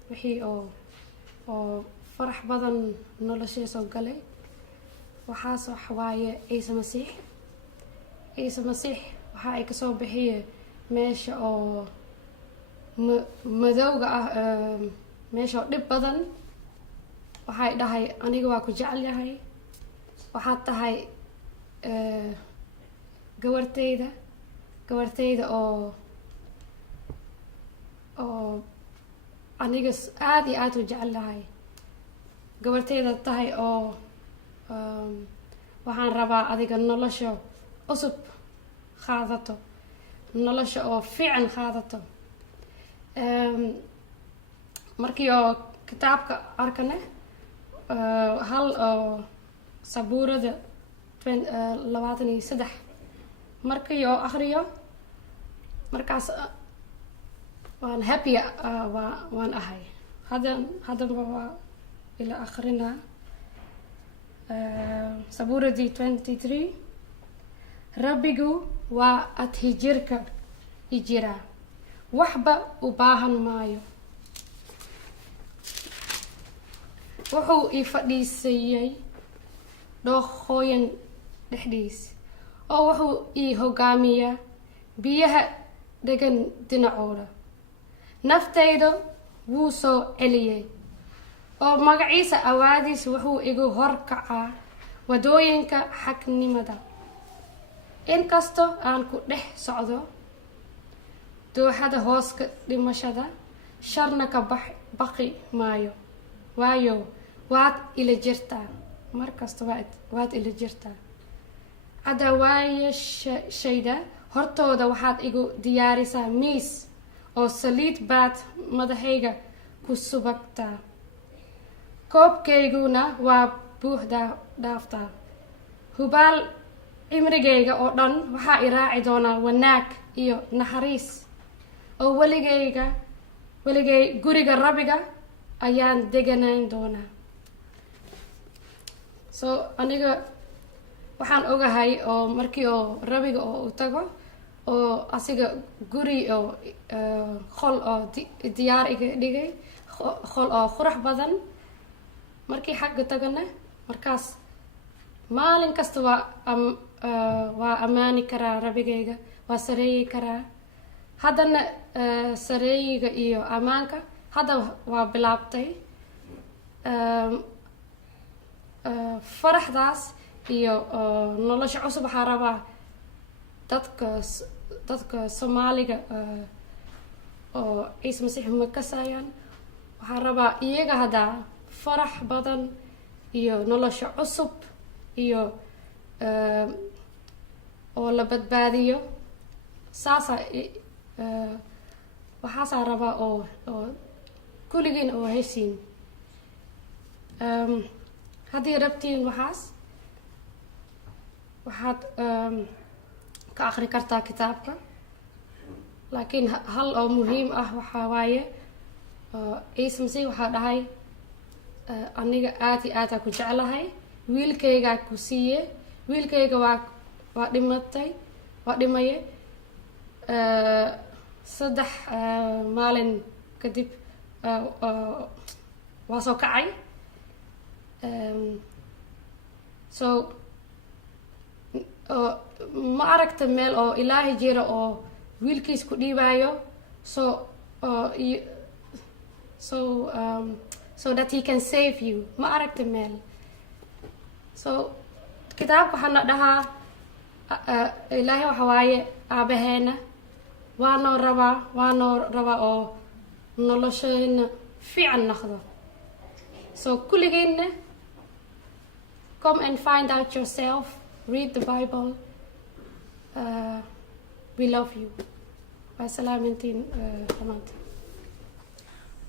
wixii oo farax badan noloshee soo galay. waxaas wax waaye Ciise Masiix. Ciise Masiix waxa ay kasoo bixiye meesha oo madowga ah, meesha oo dhib badan. waxay dhahay aniga waa ku jecel yahay, waxaad tahay gawarteyda, gabartayda oo aniga aada iyo aada u jecelahay gabartayda tahay oo waxaan rabaa adiga nolosha cusub qaadato nolosha oo fiican qaadato markii oo kitaabka arkane hal oo sabuurada 23 markii oo akhriyo markaas waan happy waan ahay haddaba waa ila akhrinaa sabuuradii 23 rabbigu waa adhijirka ijiraa waxba u baahan maayo wuxuu ii fadhiisayay dhooqooyin dhexdiis oo wuxuu ii hogaamiyaa biyaha degan dhinacooda naftayda wuu soo celiyay oo magaciisa awaadiis wuxuu igu horkacaa wadooyinka xaqnimada inkastoo aan ku dhex socdo dooxada hooska dhimashada sharna ka baqi maayo waayo waad ila jirtaa markasta waad ila jirtaa cadawaayashayda hortooda waxaad igu diyaarisaa miis oo saliid baad madaxayga ku subagtaa koobkayguna waa buux dhaaftaa hubaal cimrigayga oo dhan waxaa i raaci doonaa wanaag iyo naxariis oo weligay guriga rabbiga ayaan deganayn doonaa so aniga waxaan ogahay oo markii oo rabbiga oo u tago oo asiga guri oo qol oo diyaar iga dhigay qol oo qurux badan markii xagga tagana markaas maalin kasta waa ammaani karaa rabbigayga waa sareeyi karaa haddana sareeyiga iyo ammaanka hadda waa bilaabtay faraxdaas iyo nolosha cusub waxaa rabaa dadka soomaaliga oo ciise masiix ma kasayaan waxaa rabaa iyaga haddaa farax badan iyo nolosha cusub iyo oo la badbaadiyo waxaasaa rabaa oo kulligiin oo heshiin haddii rabtiin waxaad ka akhri kartaa kitaabka laakiin hal oo muhiim ah waxaa waaye ciise masiix waxaa dhahay aniga aada iyo aada ku jeclahay wiilkaygaa ku siiye wiilkayga waa dhimaye 3 maalin kadib waa soo kacay so ma aragta meel oo ilaahay jira oo wiilkiis ku dhiibaayo so that he can save you ma aragta meel so kitaabka waxaana dhahaa ilaahay waxa waaye aabaheena waanoo rabaa oo nolosheena fiican noqdo so kulligiinna come and find out yourself read the Bible we love you waa salaamintiin dhamaantiin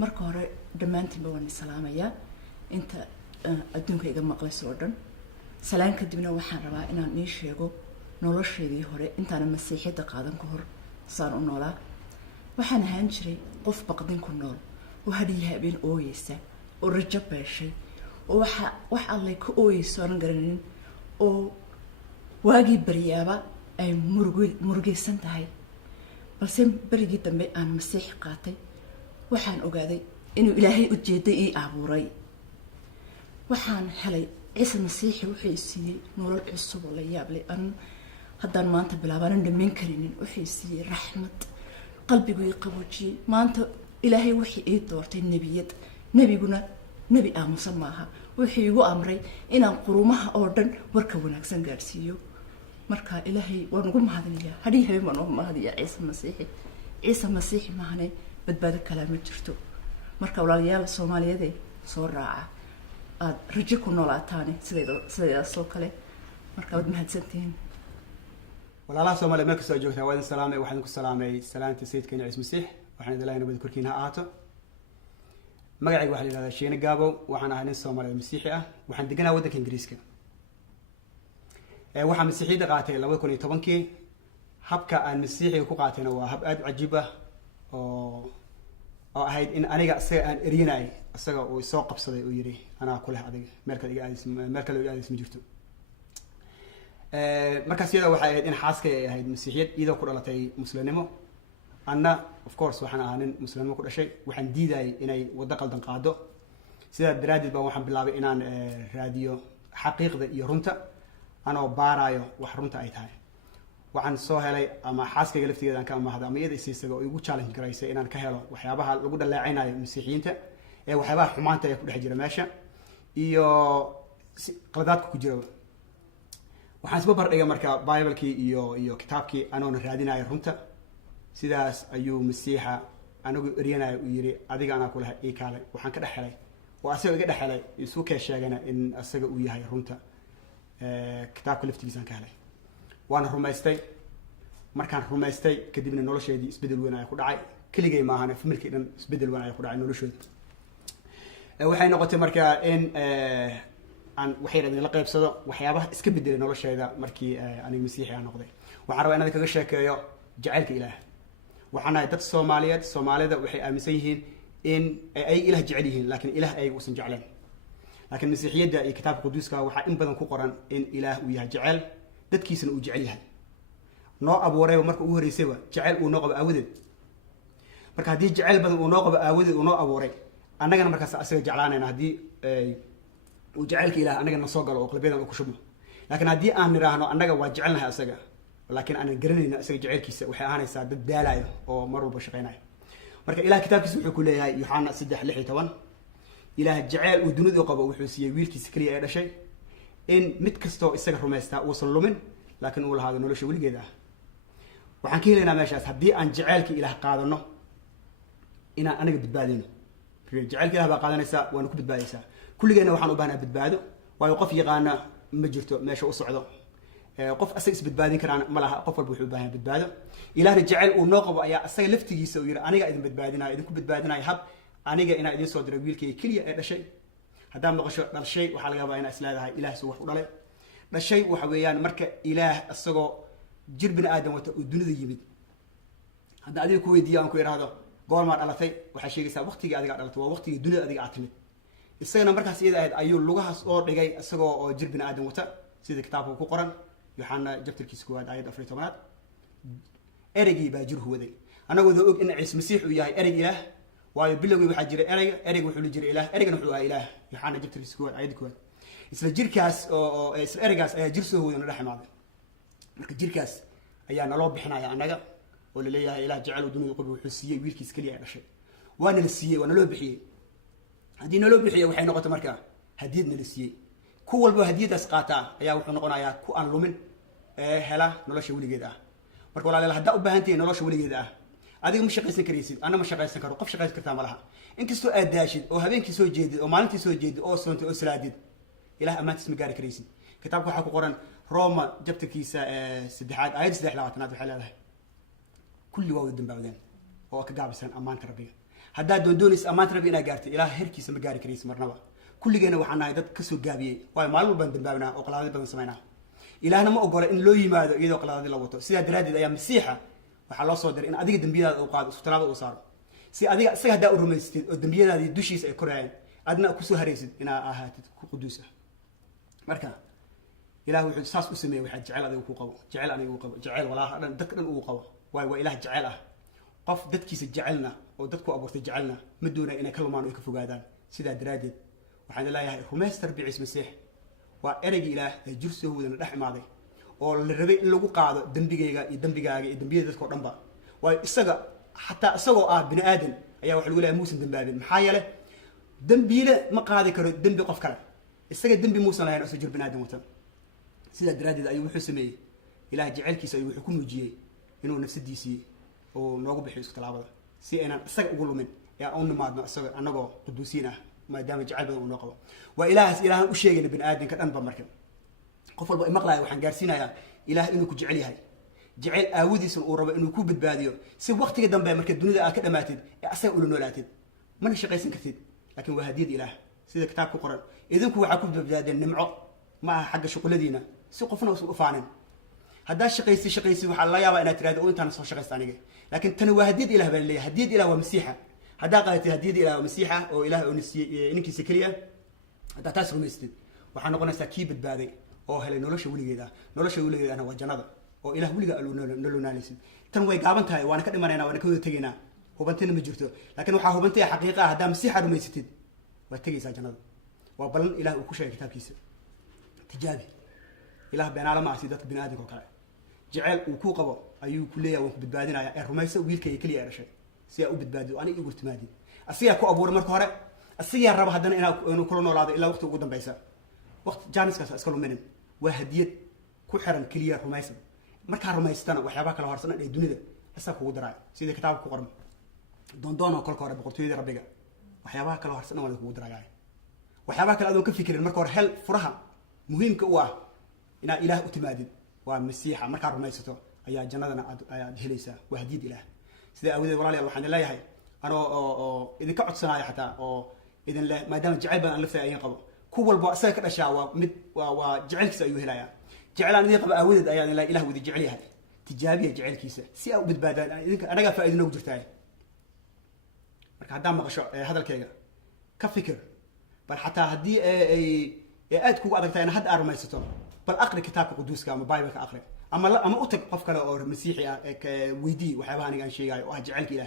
marka hore dhammaantiinba waan salaamayaa inta adduunka iga maqlayso oo dhan salaan kadibna waxaan rabaa inaan ii sheego nolosheedii hore intaana masiixiyadda qaadan ka hor saan u noolaa waxaan ahaan jiray qof baqdin ku nool oo hadhiyo habeen ooyeysa oo rajo beeshay oo wax allay ka ooyeyso aanan garanaynin oo waagii baryaaba ay murugaysan tahay balse berigii dambe aan masiix qaatay waxaan ogaaday inuu ilaahay ujeeday ii abuuray waxaan helay ciise masiixi wuxuu i siiyey nolol cusub oo la yaab leh haddaan maanta bilaabaanan dhammayn karinin wuxuu i siiyey raxmad qalbigu ii qaboojiyey maanta ilaahay wixii ii doortay nebiyad nebiguna nebi aamusan maaha wuxuu igu amray inaan qurumaha oo dhan warka wanaagsan gaadhsiiyo marka ilaahay waan ugu mahadinayaa hadhii habeen baan ugu mahadinayaa ciise masiixi ciise masiixi mahane badbaado kale ma jirto marka walaalayaal Soomaaliyeed soo raaca aad rajo ku noolaataane sidaasoo kale marka wad mahadsantihiin walaalaha Soomaaliyeed marka soo joogtaa waan salaamay waxaan ku salaamay salaanta sayidkeena ciise masiix waxaan idin leeyahay nabad korkiina ha ahaato magacayga waxa la yiraahdaa Sheena Gaabo waxaan ahay nin Soomaali masiixi ah waxaan deganaa waddanka Ingiriiska waxaan masiixiyada qaatay 2010kii habka aan masiixiga ku qaatayna waa hab aad cajiib ah oo ahayd in aniga asaga aan eryanay asaga uu soo qabsaday oo yiri anaa ku leh adiga meel kale iga aadis ma jirto markaas iyada waxay ahayd in xaaskay ay ahayd masiixiyad iyadoo ku dhalatay muslimnimo anna of course waxaan ahaa nin muslimnimo ku dhashay waxaan diiday inay waddo qaldan qaado sidaa daraaddeed baan waxaan bilaabay inaan raadiyo xaqiiqda iyo runta anoo baarayo wax runta ay tahay waxaan soo helay ama xaaskayga laftigeeda aan ka amaahdo ama iyada isiisaga oo igu challenge garaysay inaan ka helo waxyaabaha lagu dhaleecaynayo masiixiyiinta ee waxyaabaha xumaanta ee ku dhex jira meesha iyo qaladaadka ku jira waxaan isba bardhigay marka biblekii iyo kitaabkii anoona raadinayo runta sidaas ayuu masiixa anigu eryanayo uu yiri adiga anaa ku lahay ii kaale waxaan ka dhex helay oo asaga iga dhex helay isu kee sheegana in asaga uu yahay runta kitaabka laftigiisaan ka helay waana rumaystay markaan rumaystay kadibna nolosheedii isbedel weyn ayaa ku dhacay keligay maahane familkii dhan isbedel weyn ayaa ku dhacay noloshooda waxay noqotay markaa in aan waxay rabeen la qaybsado waxyaabaha iska bedelay nolosheeda markii aniga masiixi aan noqday waxaan rabaa inaan kaga sheekeeyo jacaylka ilaah waxaan ahay dad Soomaalida waxay aaminsan yihiin in ay ilaah jecel yihiin laakiin ilaah ay uusan jeclayn laakiin masiixiyada iyo kitaabka quduuska waxaa in badan ku qoran in ilaah uu yahay jecel dadkiisana uu jecel yahay noo abuuray marka ugu horeysayba jecel uu noo qabo aawadeed marka haddii jecel badan uu noo qabo aawadeed uu noo abuuray annagana markaas asaga jeclaanayna haddii uu jacaylka ilaah annaga na soo galo oo qalbiyadan uu ku shubmo laakiin haddii aan niraahno annaga waa jecelnahay asaga laakiin aanan garanayna asaga jacaylkiisa waxay ahaanaysaa dad daalayo oo mar walba shaqaynayo marka ilaah kitaabkiisa wuxuu ku leeyahay Yoxana 3:16 ilaah jacayl uu dunida qabo wuxuu siiyay wiilkiisa kaliya ee dhashay in mid kastoo isaga rumaystaa uusan lumin laakiin uu lahaado nolosha weligeeda ah waxaan ka helaynaa meeshaas haddii aan jacaylka ilaah qaadano inaan anaga badbaadino jacaylka ilaah baa qaadanaysaa waana ku badbaadaysaa kulligeena waxaan u baahnaa badbaado waayo qof yaqaana ma jirto meesha u socdo qof asaga isbadbaadin karaan ma laha qof walba wuxuu u baahan badbaado ilaahna jacayl uu noo qabo ayaa asaga laftigiisa uu yiri aniga idin badbaadinaya idinku badbaadinaya hab aniga inaa idin soo diray wiilkayga kaliya ee dhashay haddaad maqasho dhashay waxaa laga yaabaa inaa isleedahay ilaah suu wax u dhalay dhashay waxa weeyaan marka ilaah isagoo jir bini aadam wata uu dunida yimid hadda adiga ku weydiiyo aan ku idhaahdo goormaa dhalatay waxaa sheegaysaa waqtigii adiga dhalatay waa waqtigii dunida adiga aad timid isagana markaas iyada ahayd ayuu lugahaas oo dhigay isagoo oo jir bini aadam wata sida kitaabka ku qoran Yoxana chapterkiisa 1 ayad 14 ereygii baa jir huwaday anagoo og in Ciise Masiix uu yahay ereyg ilaah waayo bilowgii waxaa jiray ereyg wuxuu jiray ilaah ereygana wuxuu ahaa ilaah Yoxana chapterkiisa 1 ayad 1 isla jirkaas oo isla ereygaas ayaa jir soo huwaday dhex imaaday marka jirkaas ayaa naloo bixinaya anaga oo la leeyahay ilaah jacayl dunida qurbi wuxuu siiyay wiilkiisa kaliya ee dhashay waana la siiyay waana loo bixiyay haddii naloo bixiyo waxay noqotay marka hadiyad nala siiyay ku walba hadiyadaas qaata ayaa wuxuu noqonayaa ku aan lumin hela nolosha weligeeda ah marka walaalayaal haddaa u baahan tahay nolosha weligeeda ah adiga ma shaqaysan karaysid anna ma shaqaysan karo qof shaqaysan kartaa ma laha inkastoo aad daashid oo habeenkii soo jeedid oo maalintii soo jeedid oo soontay oo salaadid ilaah amaantiis ma gaari karaysid kitaabka waxaa ku qoran Roma chapterkiisa 3 ayad 23 waxay leedahay kulli waa wada dambaabadeen oo ka gaabisan amaanta rabbiga haddaad doonaysid amaanta rabbiga inaad gaartid ilaah herkiisa ma gaari karaysid marnaba kulligeena waxaan nahay dad ka soo gaabiyay waayo maalin walba dambaabnaa oo qalaad badan sameynaa ilaahna ma ogola in loo yimaado iyadoo qalaad la wato sidaa daraadeed ayaa masiixa waxaa loo soo diray in adiga dambiyadaada uu qaado sutanaada uu saaro si adiga isaga haddaa u rumaysatid oo dambiyadaadii dushiisa ay korayaan adna ku soo haraysid inaa ahaatid ku quduus ah marka ilaah wuxuu saas u sameeyay waxa jecel adiga ku qabo jecel aniga uu qabo jecel walaaha dhan dadka dhan uu qabo waa ilaah jecel ah qof dadkiisa jecelna oo dadku abuurtay jecelna ma doonay inay ka lumaan oo ka fogaadaan sidaa daraadeed waxaan leeyahay rumaystar Ciise Masiix waa ereyga ilaah ee jir soo wadana dhex imaaday oo la rabay in lagu qaado dambigayga iyo dambigaaga iyo dambiyada dadka oo dhanba waayo isaga xataa isagoo ah bini aadan ayaa wax lagu leeyahay muusan dambaabin maxaa yeelay dambiile ma qaadi karo dambi qof kale isaga dambi muusan lahayn oo jir bini aadan wata sidaa daraadeed ayuu wuxuu sameeyay ilaah jaceylkiisa ayuu wuxuu ku nuujiyey inuu nafsadiisii oo noogu bixiyo isku talaabada si aynan isaga ugu lumin ee aan u nimaadno isaga annagoo quduusiin ah maadaama jacayl badan uu noo qabo waa ilaahaas ilaahan u sheegayna bini aadamka dhanba marka qof walba imaqlaaya waxaan gaarsiinayaa ilaah inuu ku jecel yahay jacayl aawadiisana uu rabo inuu ku badbaadiyo si waqtiga dambe marka dunida aad ka dhamaatid ee asaga ula noolaatid mana shaqaysan kartid laakiin waa hadiyad ilaah sida kitaab ku qoran idinku waxaa ku badbaadeen nimco ma aha xagga shuquladiina si qofna uusan u faanin haddaa shaqaysi waxaa laga yaabaa inaad tirahdo oo intaan soo shaqaysta aniga laakiin tani waa hadiyad ilaah baa leeyahay hadiyad ilaah waa masiixa haddaa qaadatid hadiyad ilaah waa masiixa oo ilaah oo ninkiisa keliya haddaa taas rumaystid waxaa noqonaysaa kii badbaaday oo helay nolosha weligeedana waa jannada oo ilaah weliga nolonaalaysid tan way gaaban tahay waana ka dhimanaynaa waana ka wada tegaynaa hubantina ma jirto laakiin waxaa hubantaya xaqiiqa ah haddaa masiixa rumaysatid waad tegaysaa jannada waa ballan ilaah uu ku sheegay kitaabkiisa tijaabi ilaah beenaala ma ahsi dadka bini aadamka oo kale jaceyl uu ku qabo ayuu ku leeyahay waan ku badbaadinayaa ee rumaysa wiilkayga keliya ee dhashay si aa u badbaadiyo aniga igu timaadin asigaa ku abuuray marka hore asigaa raba haddana inuu kula noolaado ilaa waqti ugu dambeysa waqti jaaniskaas iska luminin waa hadiyad ku xiran keliya rumaysan markaa rumaystana waxyaabaha kala horsanan ee dunida isaga kugu daraayo sida kitaabka ku qoran doondoon oo kolka hore boqortooyada rabbiga waxyaabaha kala horsanan waa kugu daraayaa waxyaabaha kale adoon ka fikirin marka hore hel furaha muhiimka u ah inaad ilaah u timaadid waa masiixa markaa rumaysato ayaa jannadana aad helaysaa waa hadiyad ilaah sida aawadeed walaalayaal waxaan leeyahay anoo oo idinka codsanaayo xataa oo idin leh maadaama jacayl badan aan laftaa ayaan qabo ku walba isaga ka dhashaa waa mid waa jacaylkiisa ayuu helayaa jacayl aan idin qaba aawadeed ayaan ilaah wada jecel yahay tijaabiya jacaylkiisa si aa u badbaadaan idinka anagaa faa'iido noogu jirtaa marka haddaa maqasho hadalkayga ka fikir bal xataa haddii ay aad kugu adag tahay in hadda aad rumaysato bal aqri kitaabka quduuska ama bibleka aqri ama u tag qof kale oo masiixi ah weydii waxyaabaha aniga aan sheegaayo oo ah jacaylka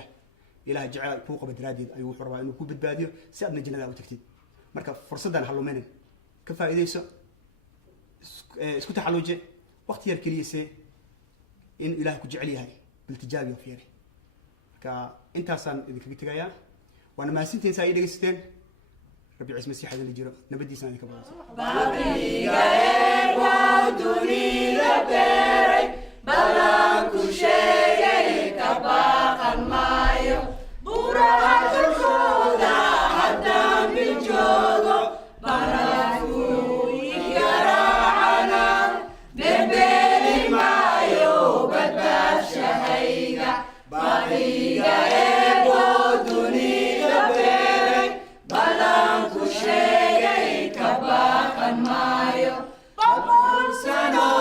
ilaah jacayl kuu qaba daraaddeed ayuu wuxuu rabaa inuu ku badbaadiyo si aadna jannada u tagtid marka fursaddan ha luminin ka faa'iidayso isku taxalluuje waqti yar keliyase in ilaah ku jecel yahay biltijaabi oo fiiri marka intaasaan idinkaga tegayaa waana mahadsantiin saa ii dhegaysateen ربي عيسى مسيح هذا اللي جرى نبدي سنة ذيك بعض. بقية ودني لبري بلان كل شيء كباقا مايو براحة الخوضة حتى بالجوضة برافو يراعنا ببيني مايو بدباش شهيقة بقية ودني لبري بلان كل شيء كباقا مايو بقول سنو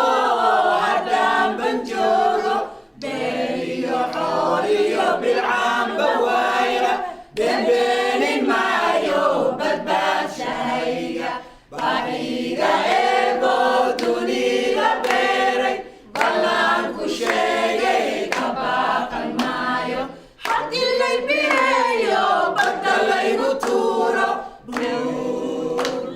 هدام بنجورو بيليو حوريو بالعام بوايرة بين مايو بدبات شهية بحيقة إيبو دوني لبيري بلان كل شيء كباقا مايو حد اللي بيهيو بدل يغطورو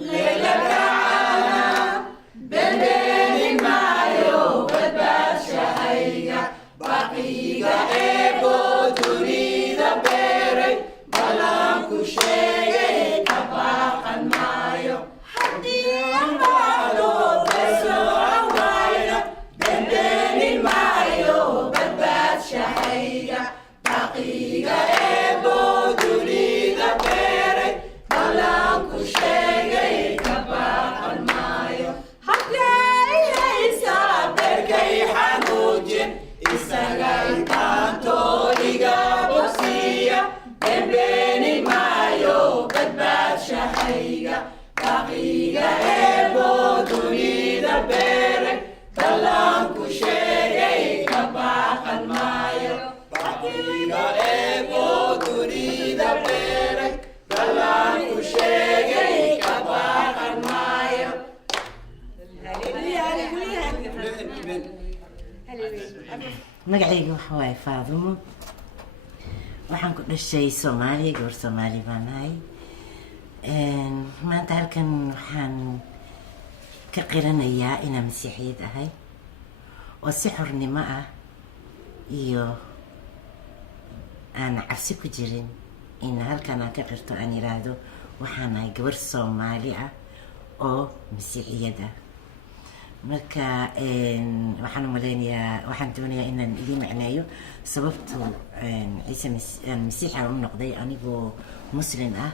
ليلة كعانا بين مايو بدبات شهية بحيقة إيبو دوني لبيري بلان كل شيء كباقا مايو حد يعملو بسو عوايرة بين مايو بدبات شهية بحيقة إيبو دوني لبيري بلان كل شيء كباقا مايو حتى يسا بركي حنوجن إساقاي تانتو لغا بوسية بين مايو بدبات شهية بحيقة إيبو دوني لبيري بلان كل شيء كباقا مايو بحيقة إيبو دوني لبيري بلان كل شيء كباقا مايو magacayga waxa waaye faadumo waxaan ku dhashay soomaaliya gabar soomaali baan ahay maanta halkan waxaan ka qiranayaa inaan masiixiyad ahay oo si xornimo ah iyo aan cabsi ku jirin in halkan aan ka qirto aan yiraahdo waxaan ahay gabar soomaali ah oo masiixiyad ah marka waxaan malaynayaa waxaan doonayaa inaan idiin macneeyo sababtu ciise masiixa u noqday anigoo muslin ah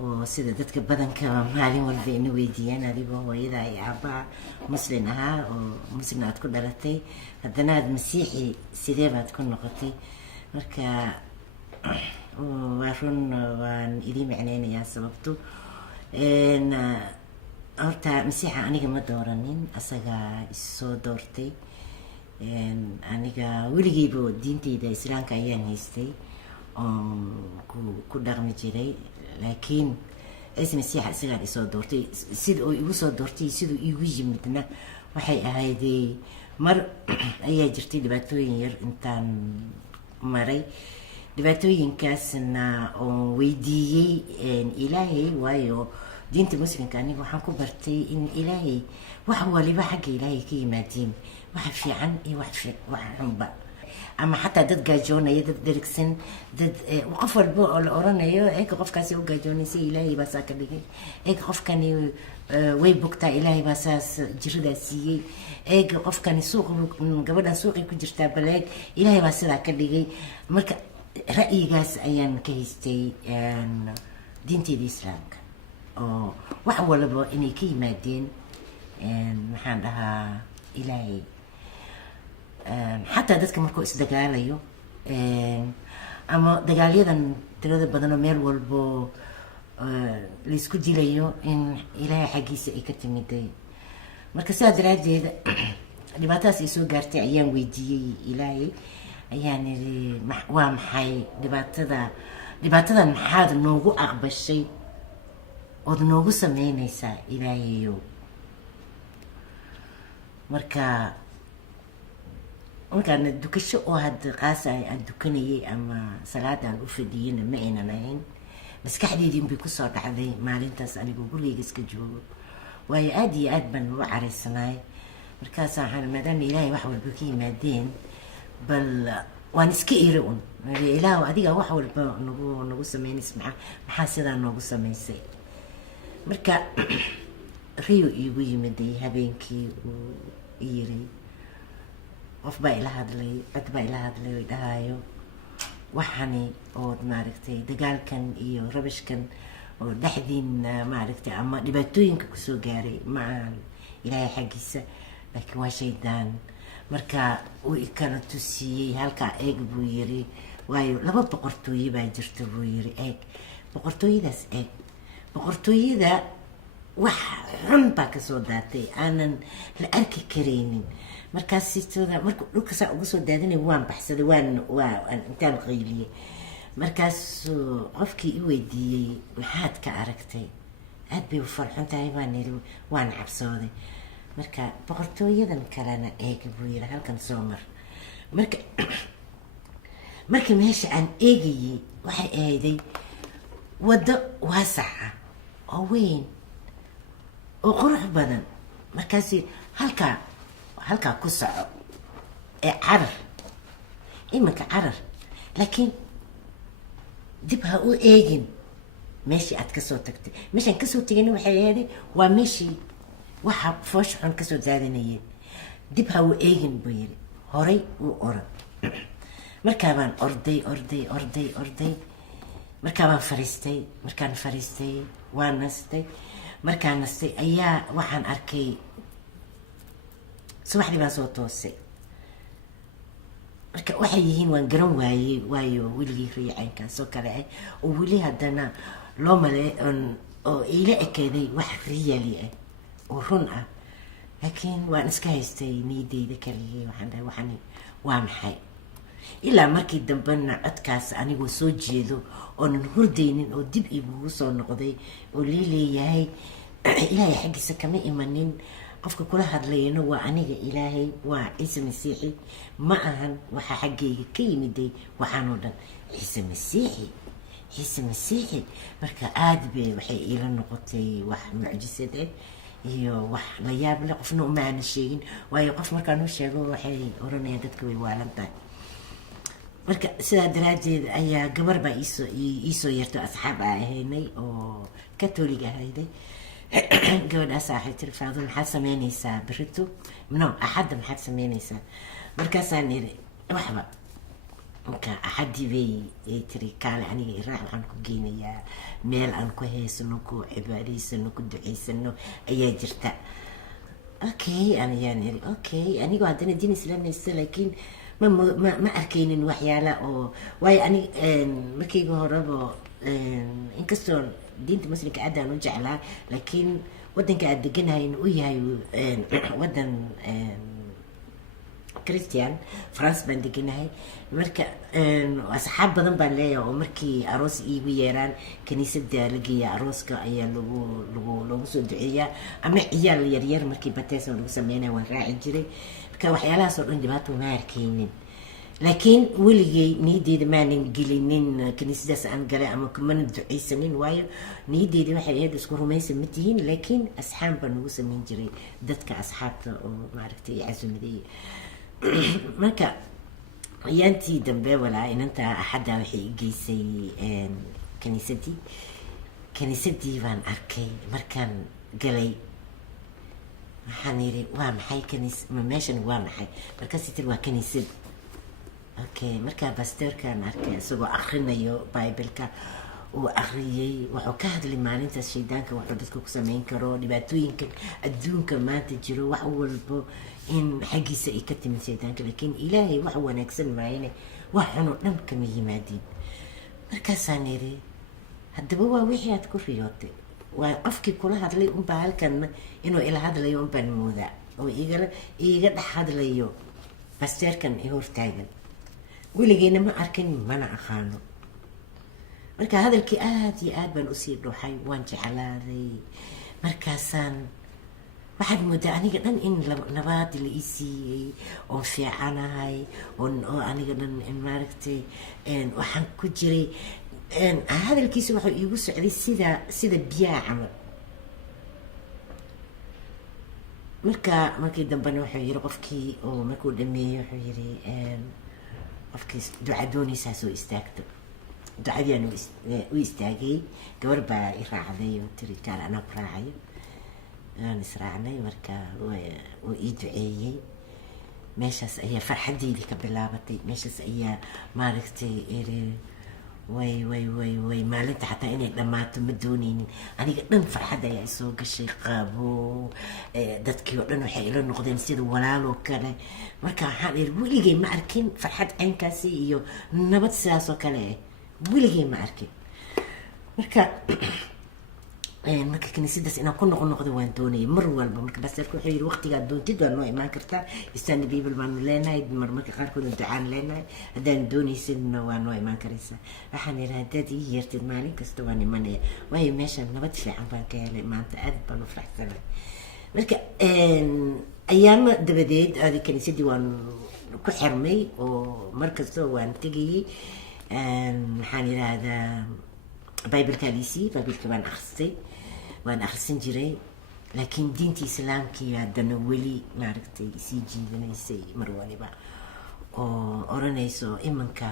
oo sida dadka badanka maalin walba ina weydiiyaan adigoo hooyada iyo aabbaha muslin ahaa oo muslin aad ku dhalatay haddana aad masiixi sidee baad ku noqotay marka waa run waan idiin macneynayaa sababtu horta masiixa aniga ma dooranin asagaa isoo doortay aniga weligeyba diinteyda islaamka ayaan haystay oon ku dhaqmi jiray laakiin ciise masiixa isagaan isoo doortay sida oo igu soo doortay siduu igu yimidna waxay ahaydee mar ayaa jirtay dhibaatooyin yar intaan maray dhibaatooyinkaasna oon weydiiyey ilaahay waayo diinta muslimka aniga waxaan ku bartay in ilaahay wax waliba xagga ilaahay ka yimaadeen waxa fiican iyo wax xunba ama xataa dad gaajoonaya dad dherigsan dad qof walba oo la oranayo eega qofkaasi u gaajoonaysa ilaahay baa saa ka dhigay eega qofkani way bogtaa ilaahay baa saas jiradaa siiyey eega qofkani suuq gabadhan suuqay ku jirtaa baleeg ilaahay baa sidaa ka dhigay marka ra'yigaas ayaan ka haystay diinteeda islaamka oo wax walba inay ka yimaadeen maxaan dhahaa ilaahay xataa dadka markuu isdagaalayo ama dagaalyadan tirada badanoo meel walbo laisku dilayo in ilaahay xaggiisa ay ka timiday marka sidaa daraaddeed dhibaatadaas ay soo gaartay ayaan weydiiyey ilaahay ayaan iri waa maxay dhibaatadan maxaad noogu aqbashay ood noogu sameynaysaa ilaahayow markaan dukasho oo hadda qaasa aan dukanayay ama salaada aan u fadhiyana ma aynan ahayn maskaxdeydii unbay kusoo dhacday maalintaas anigoo gurigeyga iska joogo waayo aada iyo aad baan uga caraysanaay markaas waxaan maadaama ilaahay wax walba ka yimaadeen bal waan iska iri un ilaahu adiga wax walba nagu sameynays maxaa sidaa noogu samaysay marka riyo iigu yimiday habeenkii uu yiri qof baa ila hadlay cod baa ila hadlay way dhahayo waxani ood maaragtay dagaalkan iyo rabashkan oo dhexdiin maaragtay ama dhibaatooyinka kusoo gaaray maahan ilaahay xaggiisa laakiin waa shaydaan marka uu ikala tusiyey halkaa eeg buu yiri waayo 2 boqortooye baa jirta buu yiri eeg boqortooyadaas eeg boqortooyada wax xun baa kasoo daatay aanan la arki karaynin markaas sitooda markuu dhulka saa uga soo daadinay waan baxsaday waan intaan qayliyey markaas qofkii i weydiiyey maxaad ka aragtay aad bay u farxun tahay baan iri waan cabsooday marka boqortooyadan kalena eega buu yiri halkan soo mar marka meesha aan eegayey waxay ahayday waddo waasaca oo weyn oo qurux badan markaasi halkaa ku soco ee carar iminka carar laakiin dib ha u eegin meeshii aad kasoo tagtay meeshaan kasoo tegayna waxay ahayday waa meeshii waxa foosha xun kasoo daadanayeen dib ha u eegin buu yiri horay uu oran markaabaan orday markaabaan markaan fariistay waan nastay markaan nastay ayaa waxaan arkay subaxdii baan soo toosay marka waxay yihiin waan garan waayey waayo weligii riicaynkaas oo kale ah oo weli haddana loo male oo iila ekeeday wax riyali ah oo run ah laakiin waan iska haystay niideyda kaligii waxaan dhahay waxani waa maxay ilaa markii dambena codkaas anigoo soo jeedo oonan hurdaynin oo dib igugu soo noqday oo lii leeyahay ilaahay xaggiisa kama imanin qofka kula hadlayana waa aniga ilaahay waa ciise masiixi ma ahan waxaa xaggayga ka yimiday waxaanoo dhan ciise masiixi marka aada bay waxay iila noqotay wax mucjisad ah iyo wax la yaab leh qofna uma aana sheegin waayo qof markaan u sheego waxay oranayaan dadka way waalan tahay marka sidaa daraaddeed ayaa gabar baa iisoo yeerto asxaab aa ahaynay oo katoliga ahayday gabadhaas waxay tiri faado maxaad sameynaysaa berito no axadda maxaad sameynaysaa markaasaan iri waxba marka axaddii bay tiri kaale aniga iraax waxaan ku geynayaa meel aan ku heysano ku cibaadaysano ku duceysano ayaa jirta okay anayaan iri okay anigoo haddana diin islaamaysta laakiin ma arkaynin waxyaala oo waayo anig markayga horeba inkastoo diinta muslimka aad aan u jeclaa laakiin wadanka aad deganahayn u yahay wadan christian france baan deganahay marka asxaab badan baan leeyahay oo markii aroos iigu yeeraan kaniisada la geeya arooska ayaa loogu soo duceeyaa ama ciyaal yaryar markii batees lagu sameynaya waan raaci jiray marka waxyaalahaas oo dhan dhibaato ma arkaynin laakiin weligay niyadeyda maanan gelinin kaniisadaas aan galay ama kumana duceysanin waayo niyadeyda waxay ahayd isku rumaysan ma tihiin laakiin asxaab baan ugu sameyn jiray dadka asxaabta oo maaragtay casumaday marka ayaantii dambe walaa inantaa axadda waxay geysay kaniisadii baan arkay markaan galay waxaan yiri waa maxay meeshan waa maxay markaas tiri waa kaniisad okay markaa basteerkaan arkay isagoo akrinayo bibleka uu akriyay wuxuu ka hadlay maalintaas shaydaanka wuxuu dadka ku sameyn karo dhibaatooyinka adduunka maanta jiro wax walbo in xaggiisa ay ka timid shaydaanka laakiin ilaahay wax wanaagsan maayane wax xun oo dhan kama yimaadin markaasaan yiri haddaba waa wixii aad ku riyootay waa qofkii kula hadlay unbaa halkan inuu ila hadlayo unbaan moodaa oo iiga dhex hadlayo basteerkan i hortaagan weligeyna ma arkin mana aqaano marka hadalkii aad iyo aad baan usii dhuuxay waan jeclaaday markaasaan waxaad moodaa aniga dhan in nabaad la ii siiyey oo fiicanahay oo aniga dhan maaragtay waxaan ku jiray hadalkiisa wuxuu iigu socday sida biyaha camal markii dambena wuxuu yiri qofkii oo markuu dhameeyey wuxuu yiri qofkii duca doonaysaa soo istaagto ducadiiaan u istaagay gabar baa i raacday oo tiri kaal anaa ku raacayo aan israacnay marka uu ii duceeyey meeshaas ayaa farxadeydii ka bilaabatay meeshaas ayaa maaragtay iri way maalinta xataa inay dhammaato ma dooneynin aniga dhan farxad ayaa isoo gashay qaabo dadkii oo dhan waxay ila noqdeen sida walaaloo kale marka waxaan iri weligay ma arkin farxad caynkaasi iyo nabad sidaas oo kale ah weligay ma arkin marka kaniisadaas inaan ku noqdo waan doonayay mar walba marka basteerka wuxuu yiri waqtigaad doontid waa noo imaan kartaa istaani bible baanu leenahay marmarka qaarkood ducaan leenahay haddaan doonaysidna waa noo imaan karaysaa waxaan yidhi haddaad ii yeertid maalin kasta waan imanaya waayo meeshaan nabad fiican baan ka helay maanta aad baan u faraxsanay marka ayaama dabadeed aadi kaniisadii waan ku xirmay oo markasta waan tegayay maxaan yidhaahdaa bibleka liisii bibleka baan akhristay waan akhrisan jiray laakiin diinta islaamkii haddana weli maaragtay sii jiidanaysay mar waliba oo oranayso imanka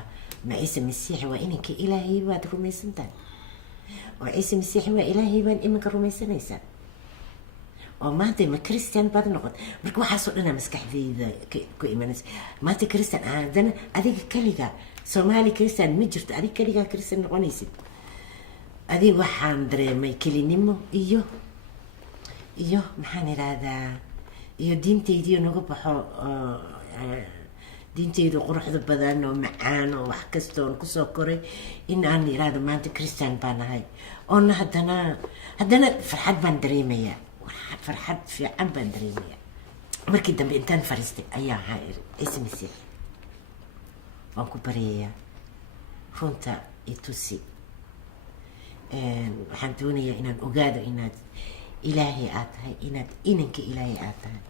ma ciise masiix waa inanka ilaahay baad rumaysantahay oo ciise masiix waa ilaahay baan imanka rumaysanaysaa oo maanta ma christian baad noqon marka waxaasoo dhanaa maskaxdeyda ku imanaysa maanta christian haddana adiga kaliga soomaali christian ma jirto adiga kaligaa christian noqonaysid adiga waxaan dareemay kelinimo iyo maxaan idhaahdaa iyo diintaydiio naga baxo diintaydu quruxda badan oo macaan oo wax kasta oon kusoo koray in aan idhaahdo maanta christian baan ahay oona haddana farxad baan dareemayaa farxad fiican baan dareemayaa markii dambe intaan fariistay ayaa ahaa ciise masiix waan ku baryayaa runta i tusi waxaan doonayaa inaan ogaado inaad ilaahay aad tahay inaad inanka ilaahay aad tahay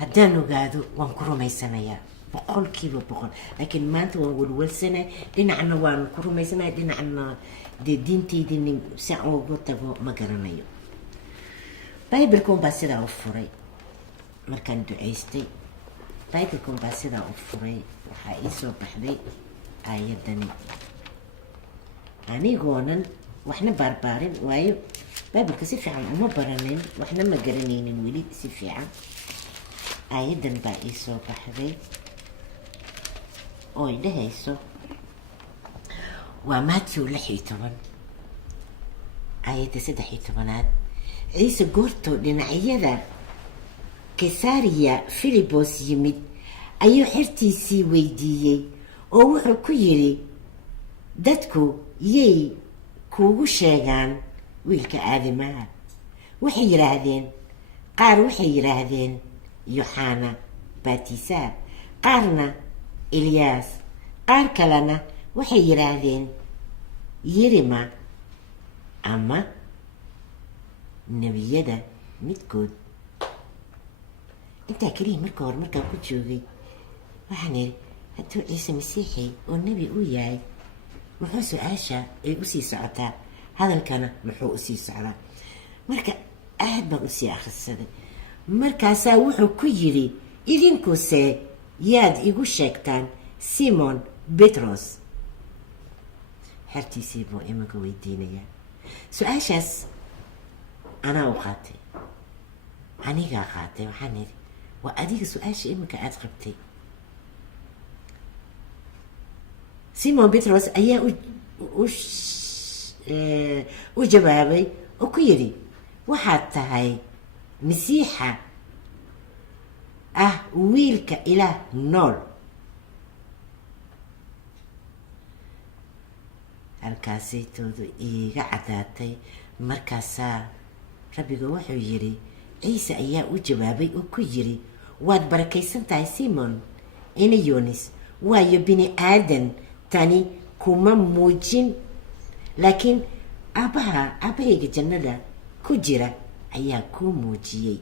haddaan ogaado waan ku rumaysanayaa 100% laakiin maanta waan walwalsanay dhinacna waan ku rumaysanay dhinacna dee diintaydini si aan ugu tago ma garanayo biblekun baa sidaa u furay markaan ducaystay biblekun baa sidaa u furay waxaa ii soo baxday aayadani anigoonan waxna baarbaarin waayo baabilka si fiican uma baranin waxna ma garanaynin weli si fiican aayadan baa ii soo baxday oo ay dhahayso waa Matthew 16 aayadda 13 ciise goortoo dhinacyada Kesaria Filibos yimid ayuu xertiisii weydiiyey oo wuxuu ku yiri dadku yey kuugu sheegaan wiilka aadamaha waxay yiraahdeen qaar waxay yiraahdeen Yohana Batisa qaarna Elias qaar kalena waxay yiraahdeen Yerima ama nabiyada midkood intaa kaliya markaan ku joogay waxaan iri hadduu ciise masiixi oo nebi u yahay muxuu su-aasha ay usii socotaa hadalkana muxuu usii socdaa marka aad baan usii akhrisaday markaasaa wuxuu ku yidhi idinkuse yaad igu sheegtaan Simon Petros xertiisii buu imanka weydiinayaa su-aashaas anaa u qaatay anigaa qaatay waxaan idhi waa adiga su-aasha iminka aad qabtay Simon Petros ayaa u jawaabay oo ku yidhi waxaad tahay masiixa ah wiilka ilaah nool halkaasaytoodu iiga caddaatay markaasaa rabbiga wuxuu yidhi ciise ayaa u jawaabay oo ku yidhi waad barakaysan tahay Simon ina Yonis waayo bini aadan tani kuma muujin laakiin aabahayga jannada ku jira ayaa kuu muujiyey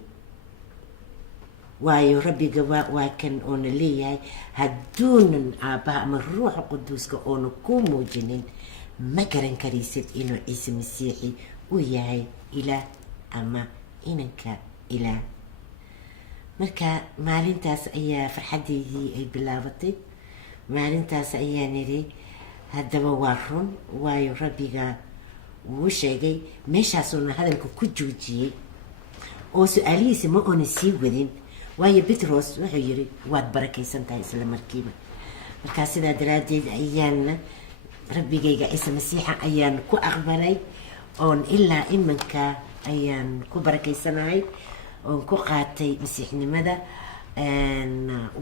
waayo rabbiga waa kan oona leeyahay hadduunan aabaha ama ruuxa quduuska oona kuu muujinin ma garan karaysid inuu ciise masiixi u yahay ilaah ama inanka ilaah marka maalintaas ayaa farxadeydii ay bilaabatay maalintaas ayaa nidhi haddaba waa run waayo rabbiga wuu sheegay meeshaasuuna hadalka ku joojiyey oo su-aalihiisa ma oona sii wadin waayo Petros wuxuu yidhi waad barakaysan tahay isla markiiba markaa sidaa daraaddeed ayaana rabbigayga ciise masiixa ayaan ku aqbalay oon ilaa imanka ayaan ku barakaysanahay oon ku qaatay masiixnimada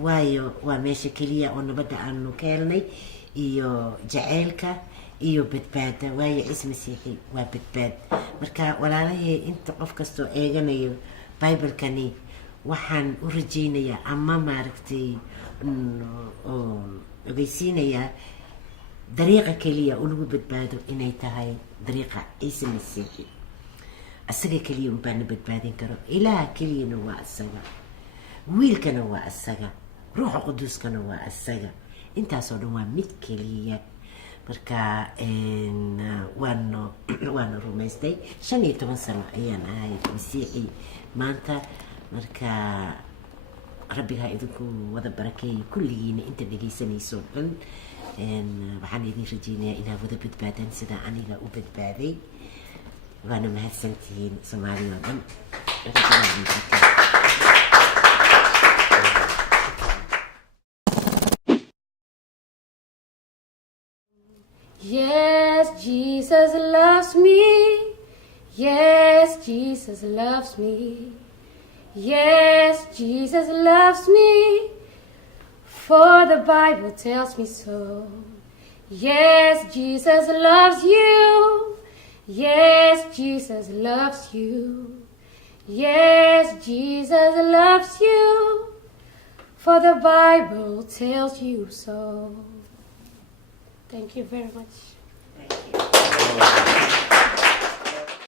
waayo waa meesha keliya oo nabadda aanu ka helnay iyo jaceylka iyo badbaada waayo ciise masiixi waa badbaad marka walaalahey inta qof kastoo eeganayo biblekani waxaan u rajaynayaa ama maaragtay ogeysiinayaa dariiqa keliya oo lagu badbaado inay tahay dariiqa ciise masiixi asaga keliya unbaana badbaadin karo ilaah keliyana waa asaga wiilkana waa asaga ruuxa quduuskana waa asaga intaasoo dhan waa mid keliya marka waana rumaystay 15 sano ayaan ahay masiixi maanta marka rabbiga idinku wada barakeeyo kulligiina inta dhegaysanayso dhan waxaan idin rajaynayaa inaad wada badbaadaan sida aniga u badbaaday waana mahadsantihiin Soomaaliya oo dhan Yes, Jesus loves me. Yes, Jesus loves me. Yes, Jesus loves me. For the Bible tells me so. Yes, Jesus loves you. Yes, Jesus loves you. Yes, Jesus loves you. For the Bible tells you so. Thank you very much. Thank you.